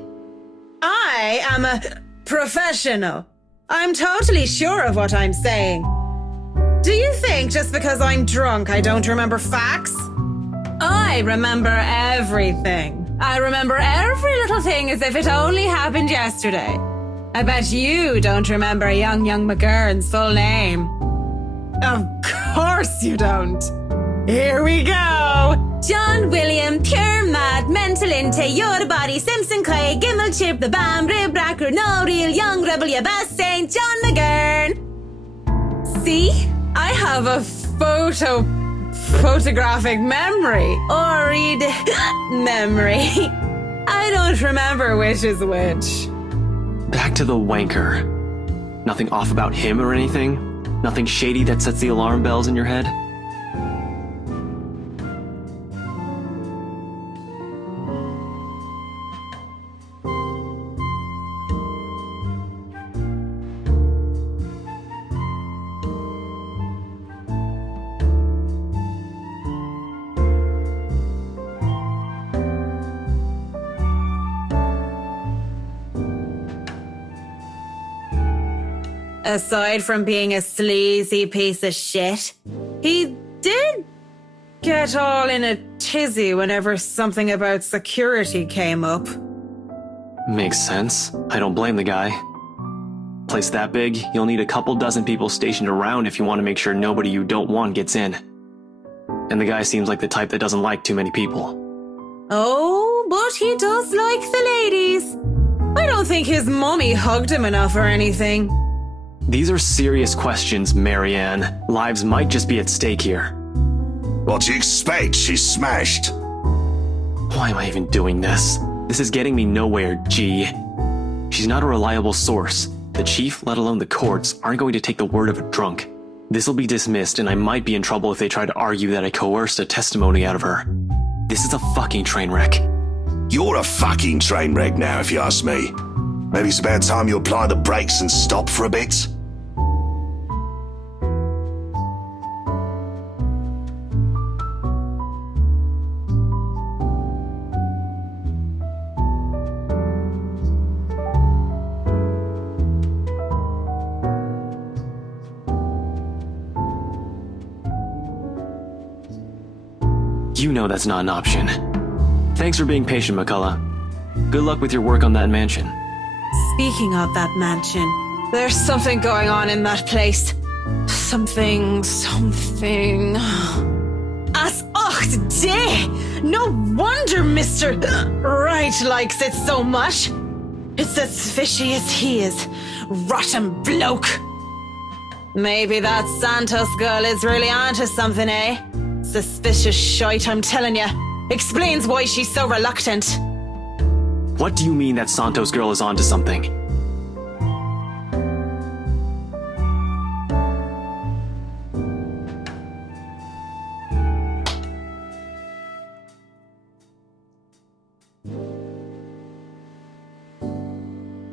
I am a professional. I'm totally sure of what I'm saying. Do you think just because I'm drunk I don't remember facts? I remember everything. I remember every little thing as if it only happened yesterday. I bet you don't remember young McGurn's full name. Of course you don't. Here we go. John William, pure mad, mental inte, Yoda Simpson Clay, Gimel Chip, the Bam, Rib, Bracker, no real, young rebel, your best saint, John McGurn. See? I have a photographic memory. Or read memory. I don't remember which is which. Back to the wanker. Nothing off about him or anything? Nothing shady that sets the alarm bells in your head? Aside from being a sleazy piece of shit, he did get all in a tizzy whenever something about security came up. Makes sense. I don't blame the guy. Place that big, you'll need a couple dozen people stationed around if you want to make sure nobody you don't want gets in. And the guy seems like the type that doesn't like too many people. Oh, but he does like the ladies. I don't think his mommy hugged him enough or anything. These are serious questions, Marianne. Lives might just be at stake here. What do you expect? She's smashed. Why am I even doing this? This is getting me nowhere, G. She's not a reliable source. The chief, let alone the courts, aren't going to take the word of a drunk. This'll be dismissed, and I might be in trouble if they try to argue that I coerced a testimony out of her. This is a fucking train wreck. You're a fucking train wreck now, if you ask me. Maybe it's about time you apply the brakes and stop for a bit. You know that's not an option. Thanks for being patient, McCullough. Good luck with your work on that mansion. Speaking of that mansion, there's something going on in that place. Something. As ocht day! No wonder Mr. Right likes it so much. It's as fishy as he is. Rotten bloke. Maybe that Santos girl is really onto something, eh? Suspicious shite, I'm telling ya. Explains why she's so reluctant. What do you mean that Santos girl is onto something?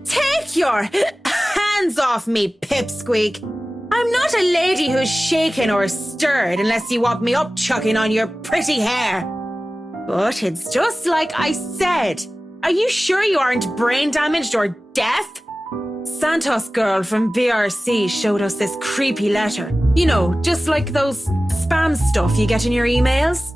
Take your hands off me, pipsqueak. I'm not a lady who's shaken or stirred unless you want me upchucking on your pretty hair. But it's just like I said. Are you sure you aren't brain damaged or deaf? Santos girl from BRC showed us this creepy letter. You know, just like those spam stuff you get in your emails.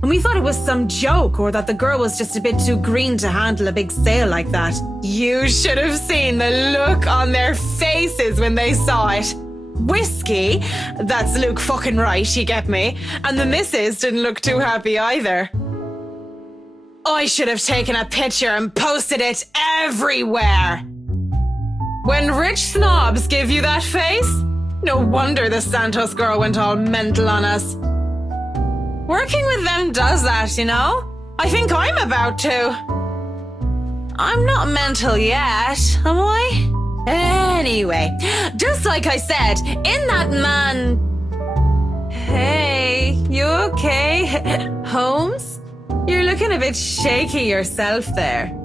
And we thought it was some joke or that the girl was just a bit too green to handle a big sale like that. You should have seen the look on their faces when they saw it. Whiskey, that's Luke fucking right, you get me? And the missus didn't look too happy either. I should have taken a picture and posted it everywhere. When rich snobs give you that face, no wonder the Santos girl went all mental on us. Working with them does that, you know? I think I'm about to. I'm not mental yet, am I? Anyway, just like I said, in that man... Hey, you okay? Holmes? You're looking a bit shaky yourself there.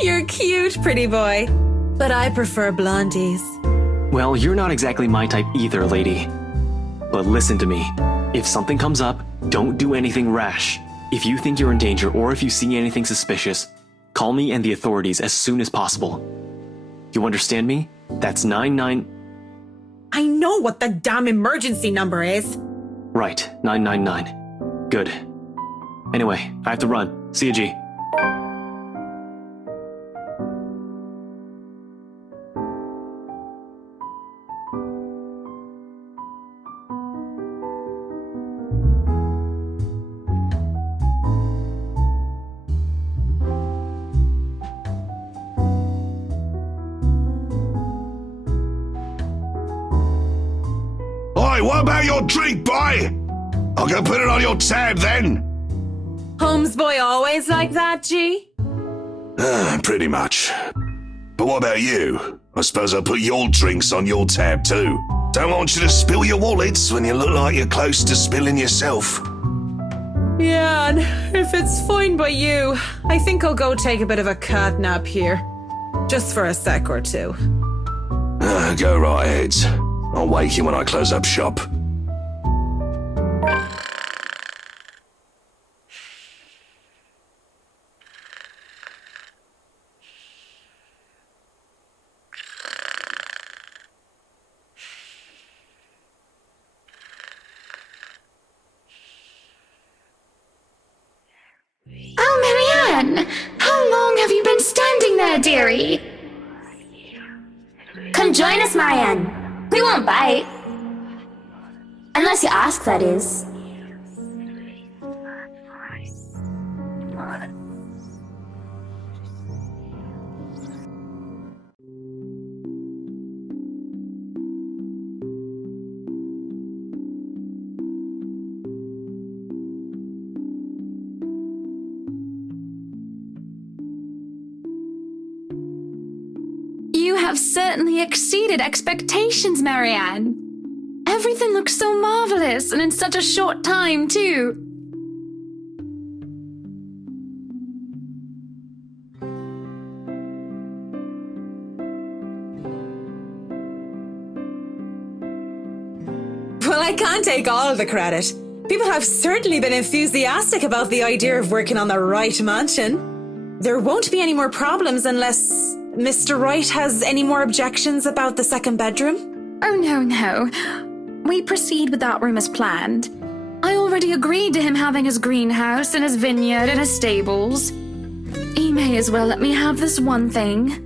You're cute, pretty boy. But I prefer blondies. Well, you're not exactly my type either, lady. But listen to me. If something comes up, don't do anything rash. If you think you're in danger or if you see anything suspicious, call me and the authorities as soon as possible. You understand me? That's 99... I know what the damn emergency number is. Right, 999. Good. Anyway, I have to run. See you, G. What about your drink, boy? I'll go put it on your tab then. Holmes boy always like that, G? Pretty much. But what about you? I suppose I'll put your drinks on your tab too. Don't want you to spill your wallets when you look like you're close to spilling yourself. Yeah, and if it's fine by you, I think I'll go take a bit of a cat nap here. Just for a sec or two. Go right ahead. I'll wake you when I close up shop. Oh, Marianne! How long have you been standing there, dearie? Come join us, Marianne. We won't bite. Unless you ask, that is. You have certainly exceeded expectations, Marianne. Everything looks so marvelous, and in such a short time, too. Well, I can't take all of the credit. People have certainly been enthusiastic about the idea of working on the Wright mansion. There won't be any more problems unless Mr. Wright has any more objections about the second bedroom. Oh, no. We proceed with that room as planned. I already agreed to him having his greenhouse and his vineyard and his stables. He may as well let me have this one thing.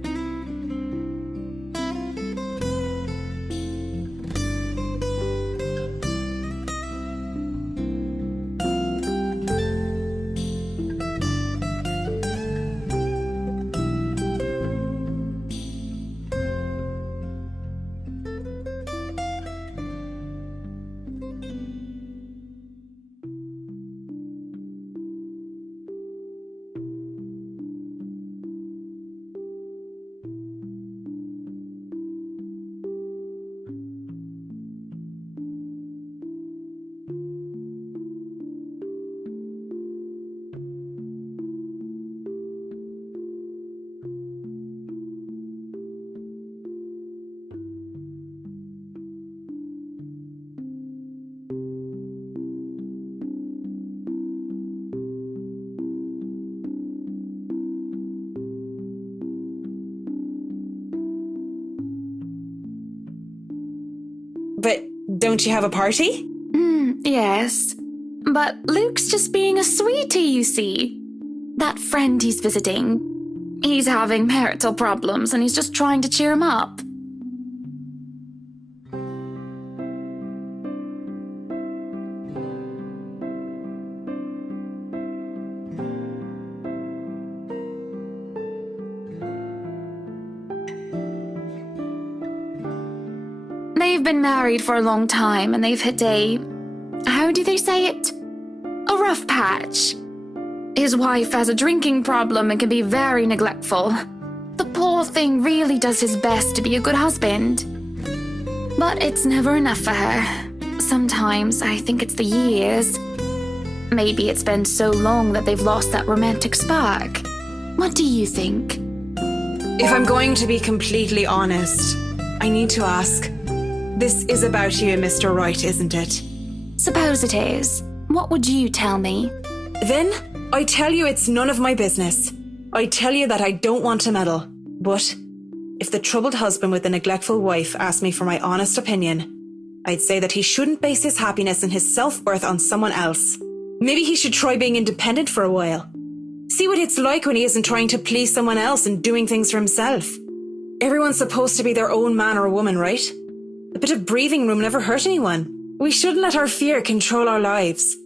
But don't you have a party? Yes. But Luke's just being a sweetie, you see. That friend he's visiting, he's having marital problems and he's just trying to cheer him up. They've been married for a long time and they've hit how do they say it? A rough patch. His wife has a drinking problem and can be very neglectful. The poor thing really does his best to be a good husband. But it's never enough for her. Sometimes I think it's the years. Maybe it's been so long that they've lost that romantic spark. What do you think? If I'm going to be completely honest, I need to ask. This is about you and Mr. Wright, isn't it? Suppose it is. What would you tell me? Then I tell you it's none of my business. I tell you that I don't want to meddle. But if the troubled husband with the neglectful wife asked me for my honest opinion, I'd say that he shouldn't base his happiness and his self-worth on someone else. Maybe he should try being independent for a while. See what it's like when he isn't trying to please someone else and doing things for himself. Everyone's supposed to be their own man or woman, right? A bit of breathing room never hurt anyone. We shouldn't let our fear control our lives.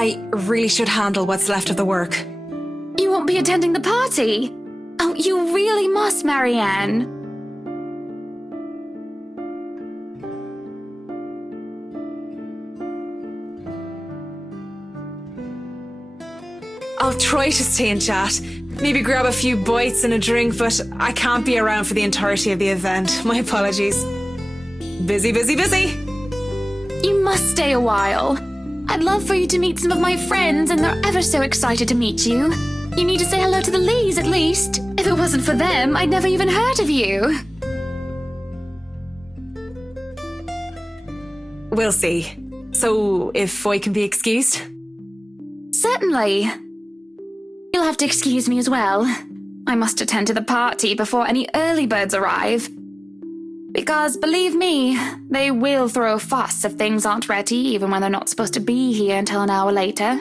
I really should handle what's left of the work. You won't be attending the party? Oh, you really must, Marianne. I'll try to stay in chat. Maybe grab a few bites and a drink, but I can't be around for the entirety of the event. My apologies. Busy, busy, busy. You must stay a while. I'd love for you to meet some of my friends, and they're ever so excited to meet you. You need to say hello to the Lees, at least. If it wasn't for them, I'd never even heard of you. We'll see. So, if I can be excused? Certainly. You'll have to excuse me as well. I must attend to the party before any early birds arrive. Because, believe me, they will throw a fuss if things aren't ready, even when they're not supposed to be here until an hour later.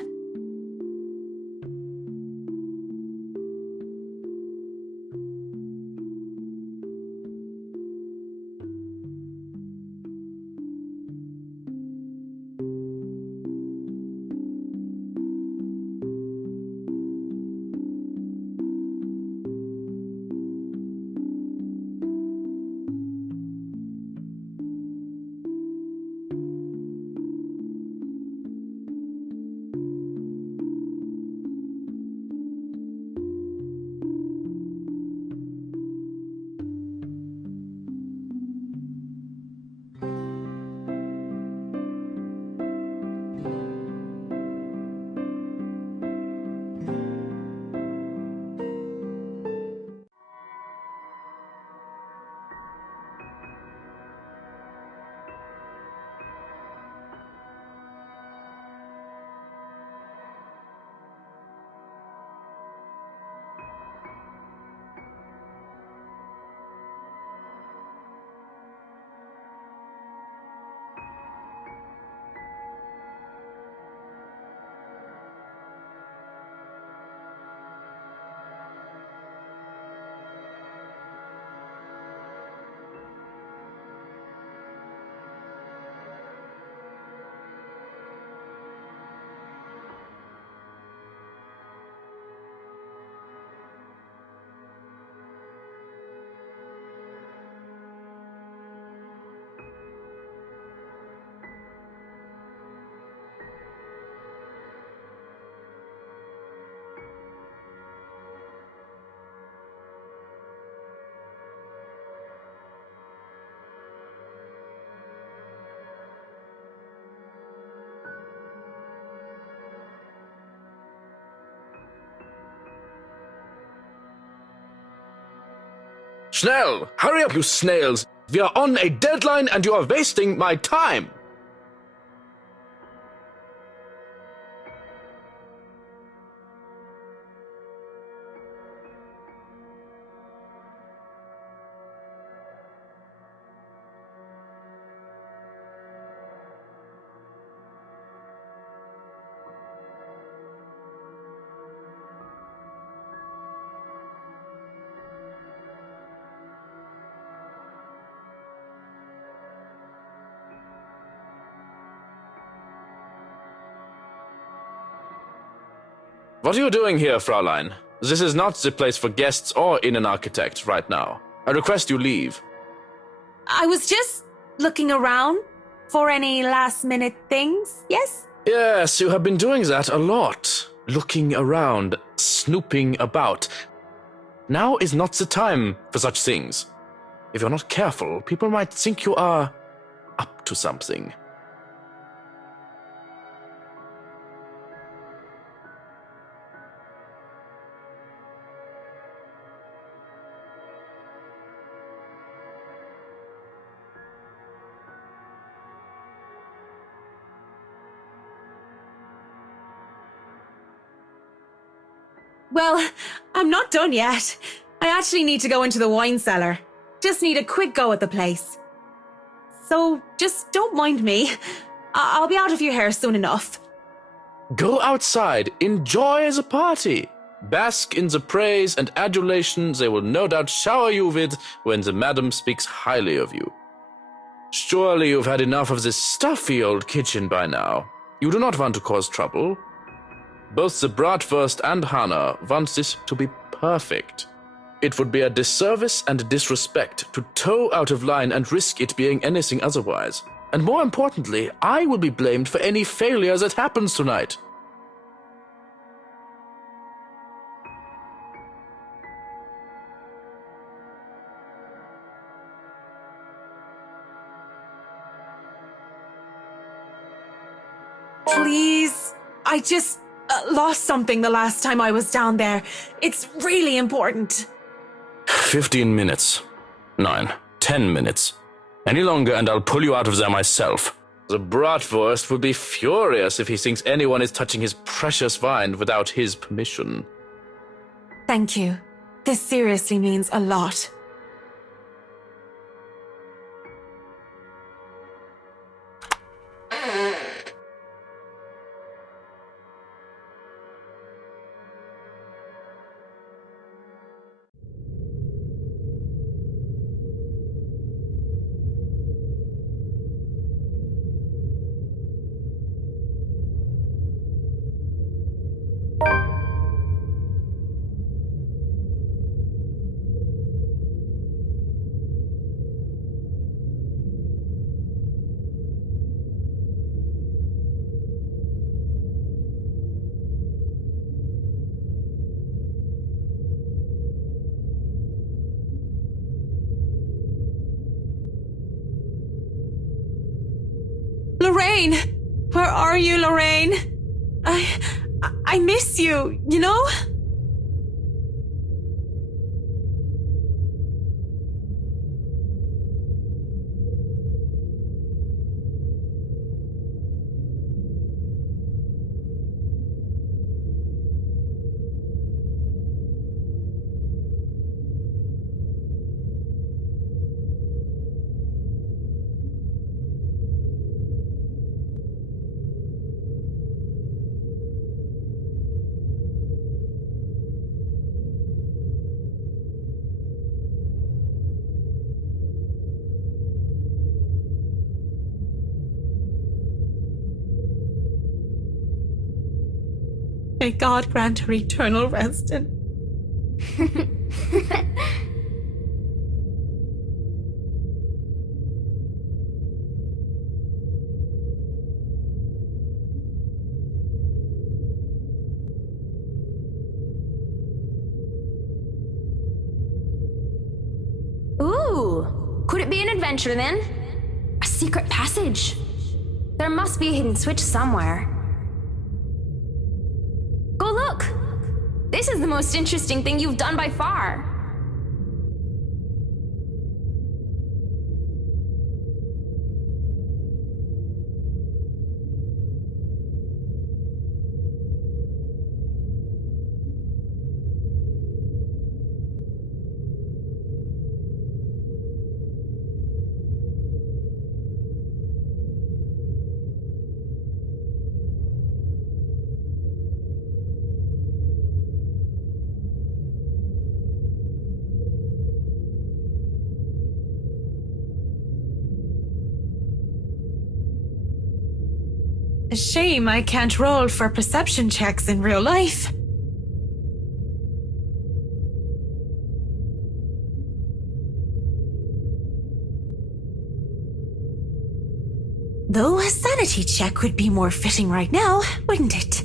Schnell! Hurry up, you snails! We are on a deadline and you are wasting my time! What are you doing here, Fraulein? This is not the place for guests or in an architect right now. I request you leave. I was just looking around for any last-minute things, yes? Yes, you have been doing that a lot. Looking around, snooping about. Now is not the time for such things. If you're not careful, people might think you are up to something. Well, I'm not done yet. I actually need to go into the wine cellar. Just need a quick go at the place. So just don't mind me. I'll be out of your hair soon enough. Go outside, enjoy the party. Bask in the praise and adulation they will no doubt shower you with when the madam speaks highly of you. Surely you've had enough of this stuffy old kitchen by now. You do not want to cause trouble. Both the Bratwurst and Hannah want this to be perfect. It would be a disservice and a disrespect to toe out of line and risk it being anything otherwise. And more importantly, I will be blamed for any failure that happens tonight. Please, I just lost something the last time I was down there. It's really important. 15 minutes. 9, 10 minutes. Any longer and I'll pull you out of there myself. The Bratwurst will be furious if he thinks anyone is touching his precious wine without his permission. Thank you. This seriously means a lot. Lorraine! Where are you, Lorraine? I miss you, you know? May God grant her eternal rest and... Ooh, could it be an adventure then? A secret passage? There must be a hidden switch somewhere. Go look! This is the most interesting thing you've done by far. A shame I can't roll for perception checks in real life. Though a sanity check would be more fitting right now, wouldn't it?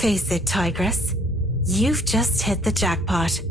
Face it, Tigress. You've just hit the jackpot.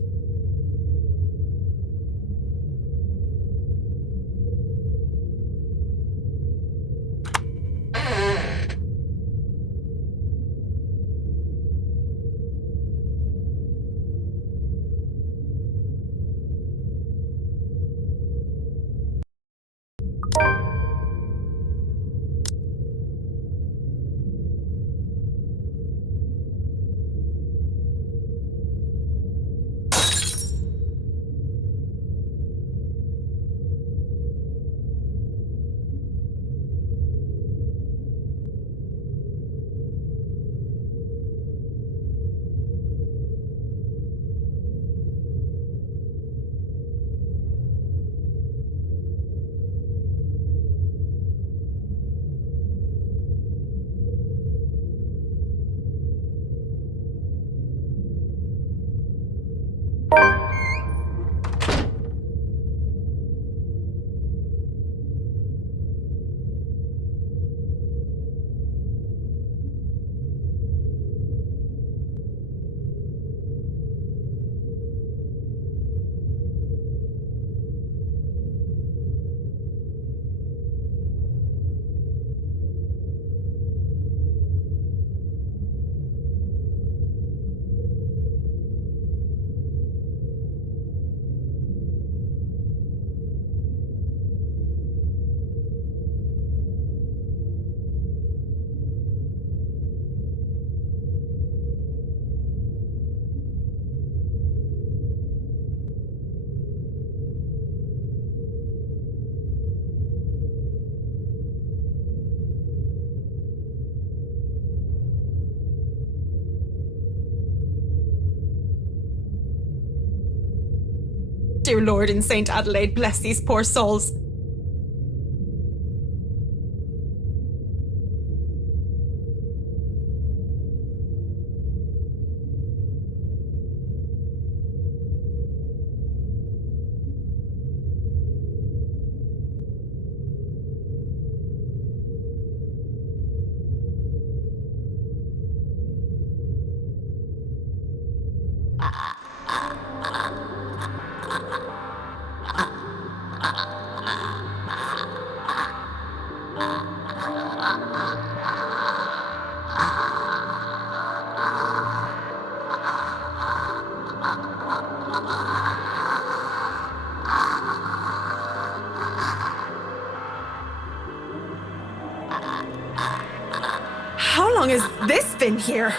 Dear Lord in St. Adelaide, bless these poor souls. How long has this been here?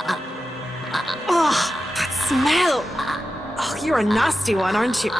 Oh, that smell! Oh, you're a nasty one, aren't you?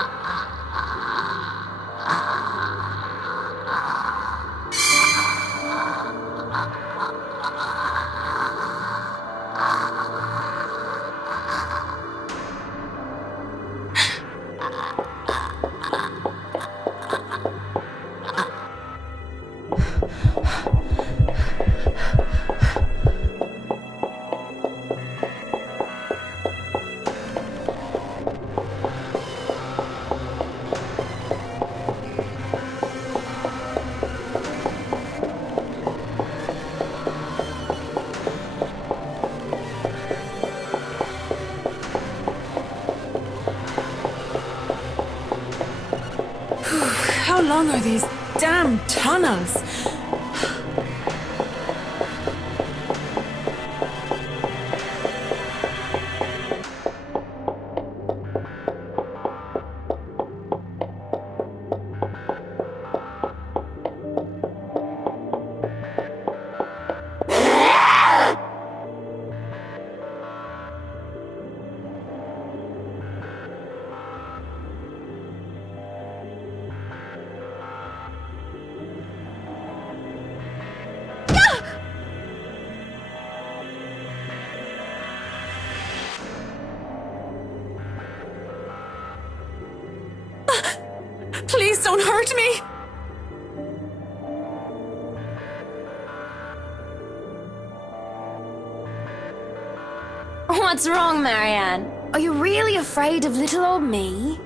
How long are these damn tunnels? Please don't hurt me! What's wrong, Marianne? Are you really afraid of little old me?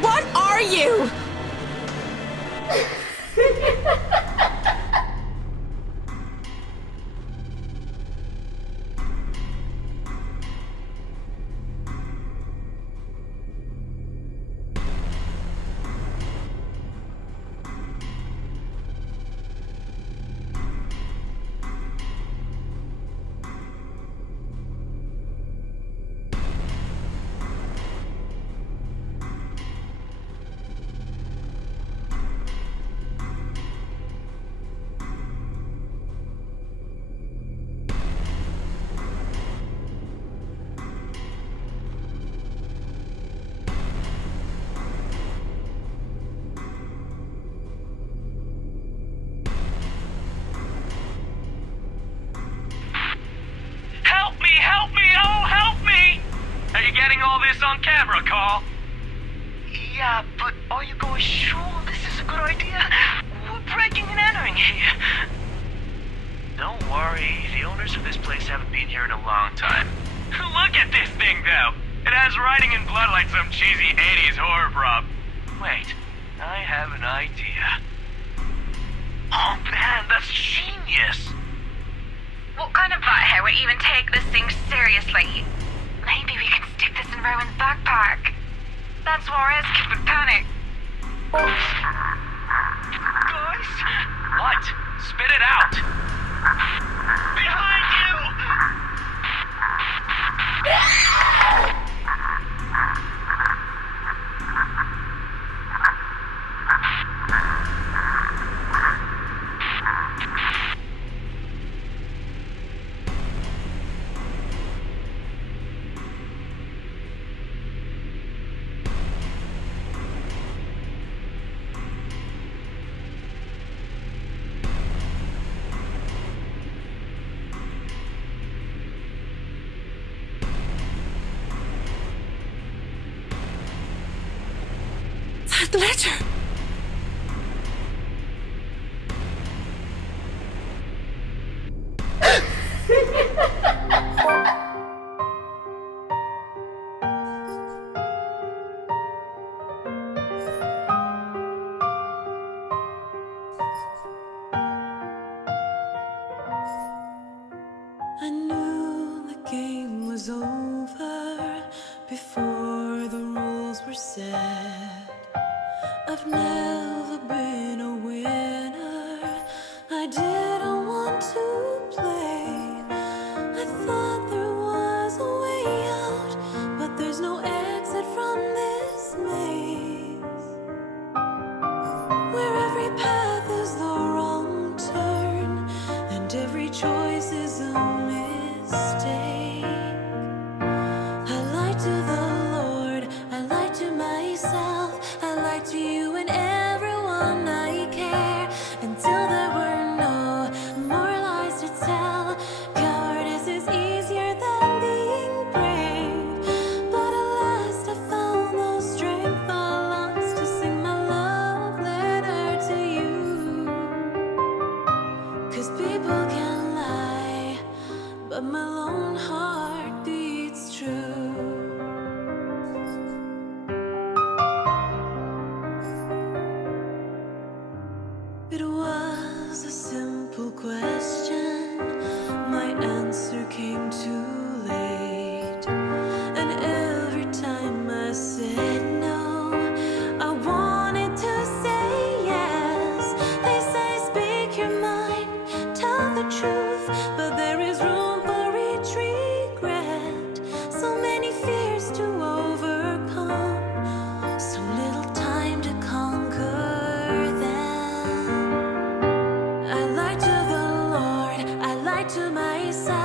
What are you? On camera, Carl. Yeah, but are you guys sure this is a good idea? We're breaking and entering here. Don't worry, the owners of this place haven't been here in a long time. Look at this thing, though. It has writing in blood like some cheesy 80s horror prop. Wait, I have an idea. Oh man, that's genius! What kind of butthead would even take this thing seriously? Maybe we can stick this in Rowan's backpack. That's where his kid would panic. Guys? What? Spit it out! Behind you! That letter! I knew the game was over before the rules were set. I've never been a winner. I didn't want to play. I thought there was a way out, but there's no exit from this maze, where every path is the wrong turn and every choice is a mistake. I lied to the Lord, I lied to myself, I lied to you and everyone I care, until there were no more lies to tell. Cowardice is easier than being brave, but at last I found the strength I lost to sing my love letter to you. 'Cause people can lie, but my lone heart beats true. It was a simple question, my answer came too late, and every time I said no, I wanted to say yes. They say speak your mind, tell the truth, but there is room for each regret. So many fears to overcome, so little time to conquer them. I lied to the Lord, I lied to myself,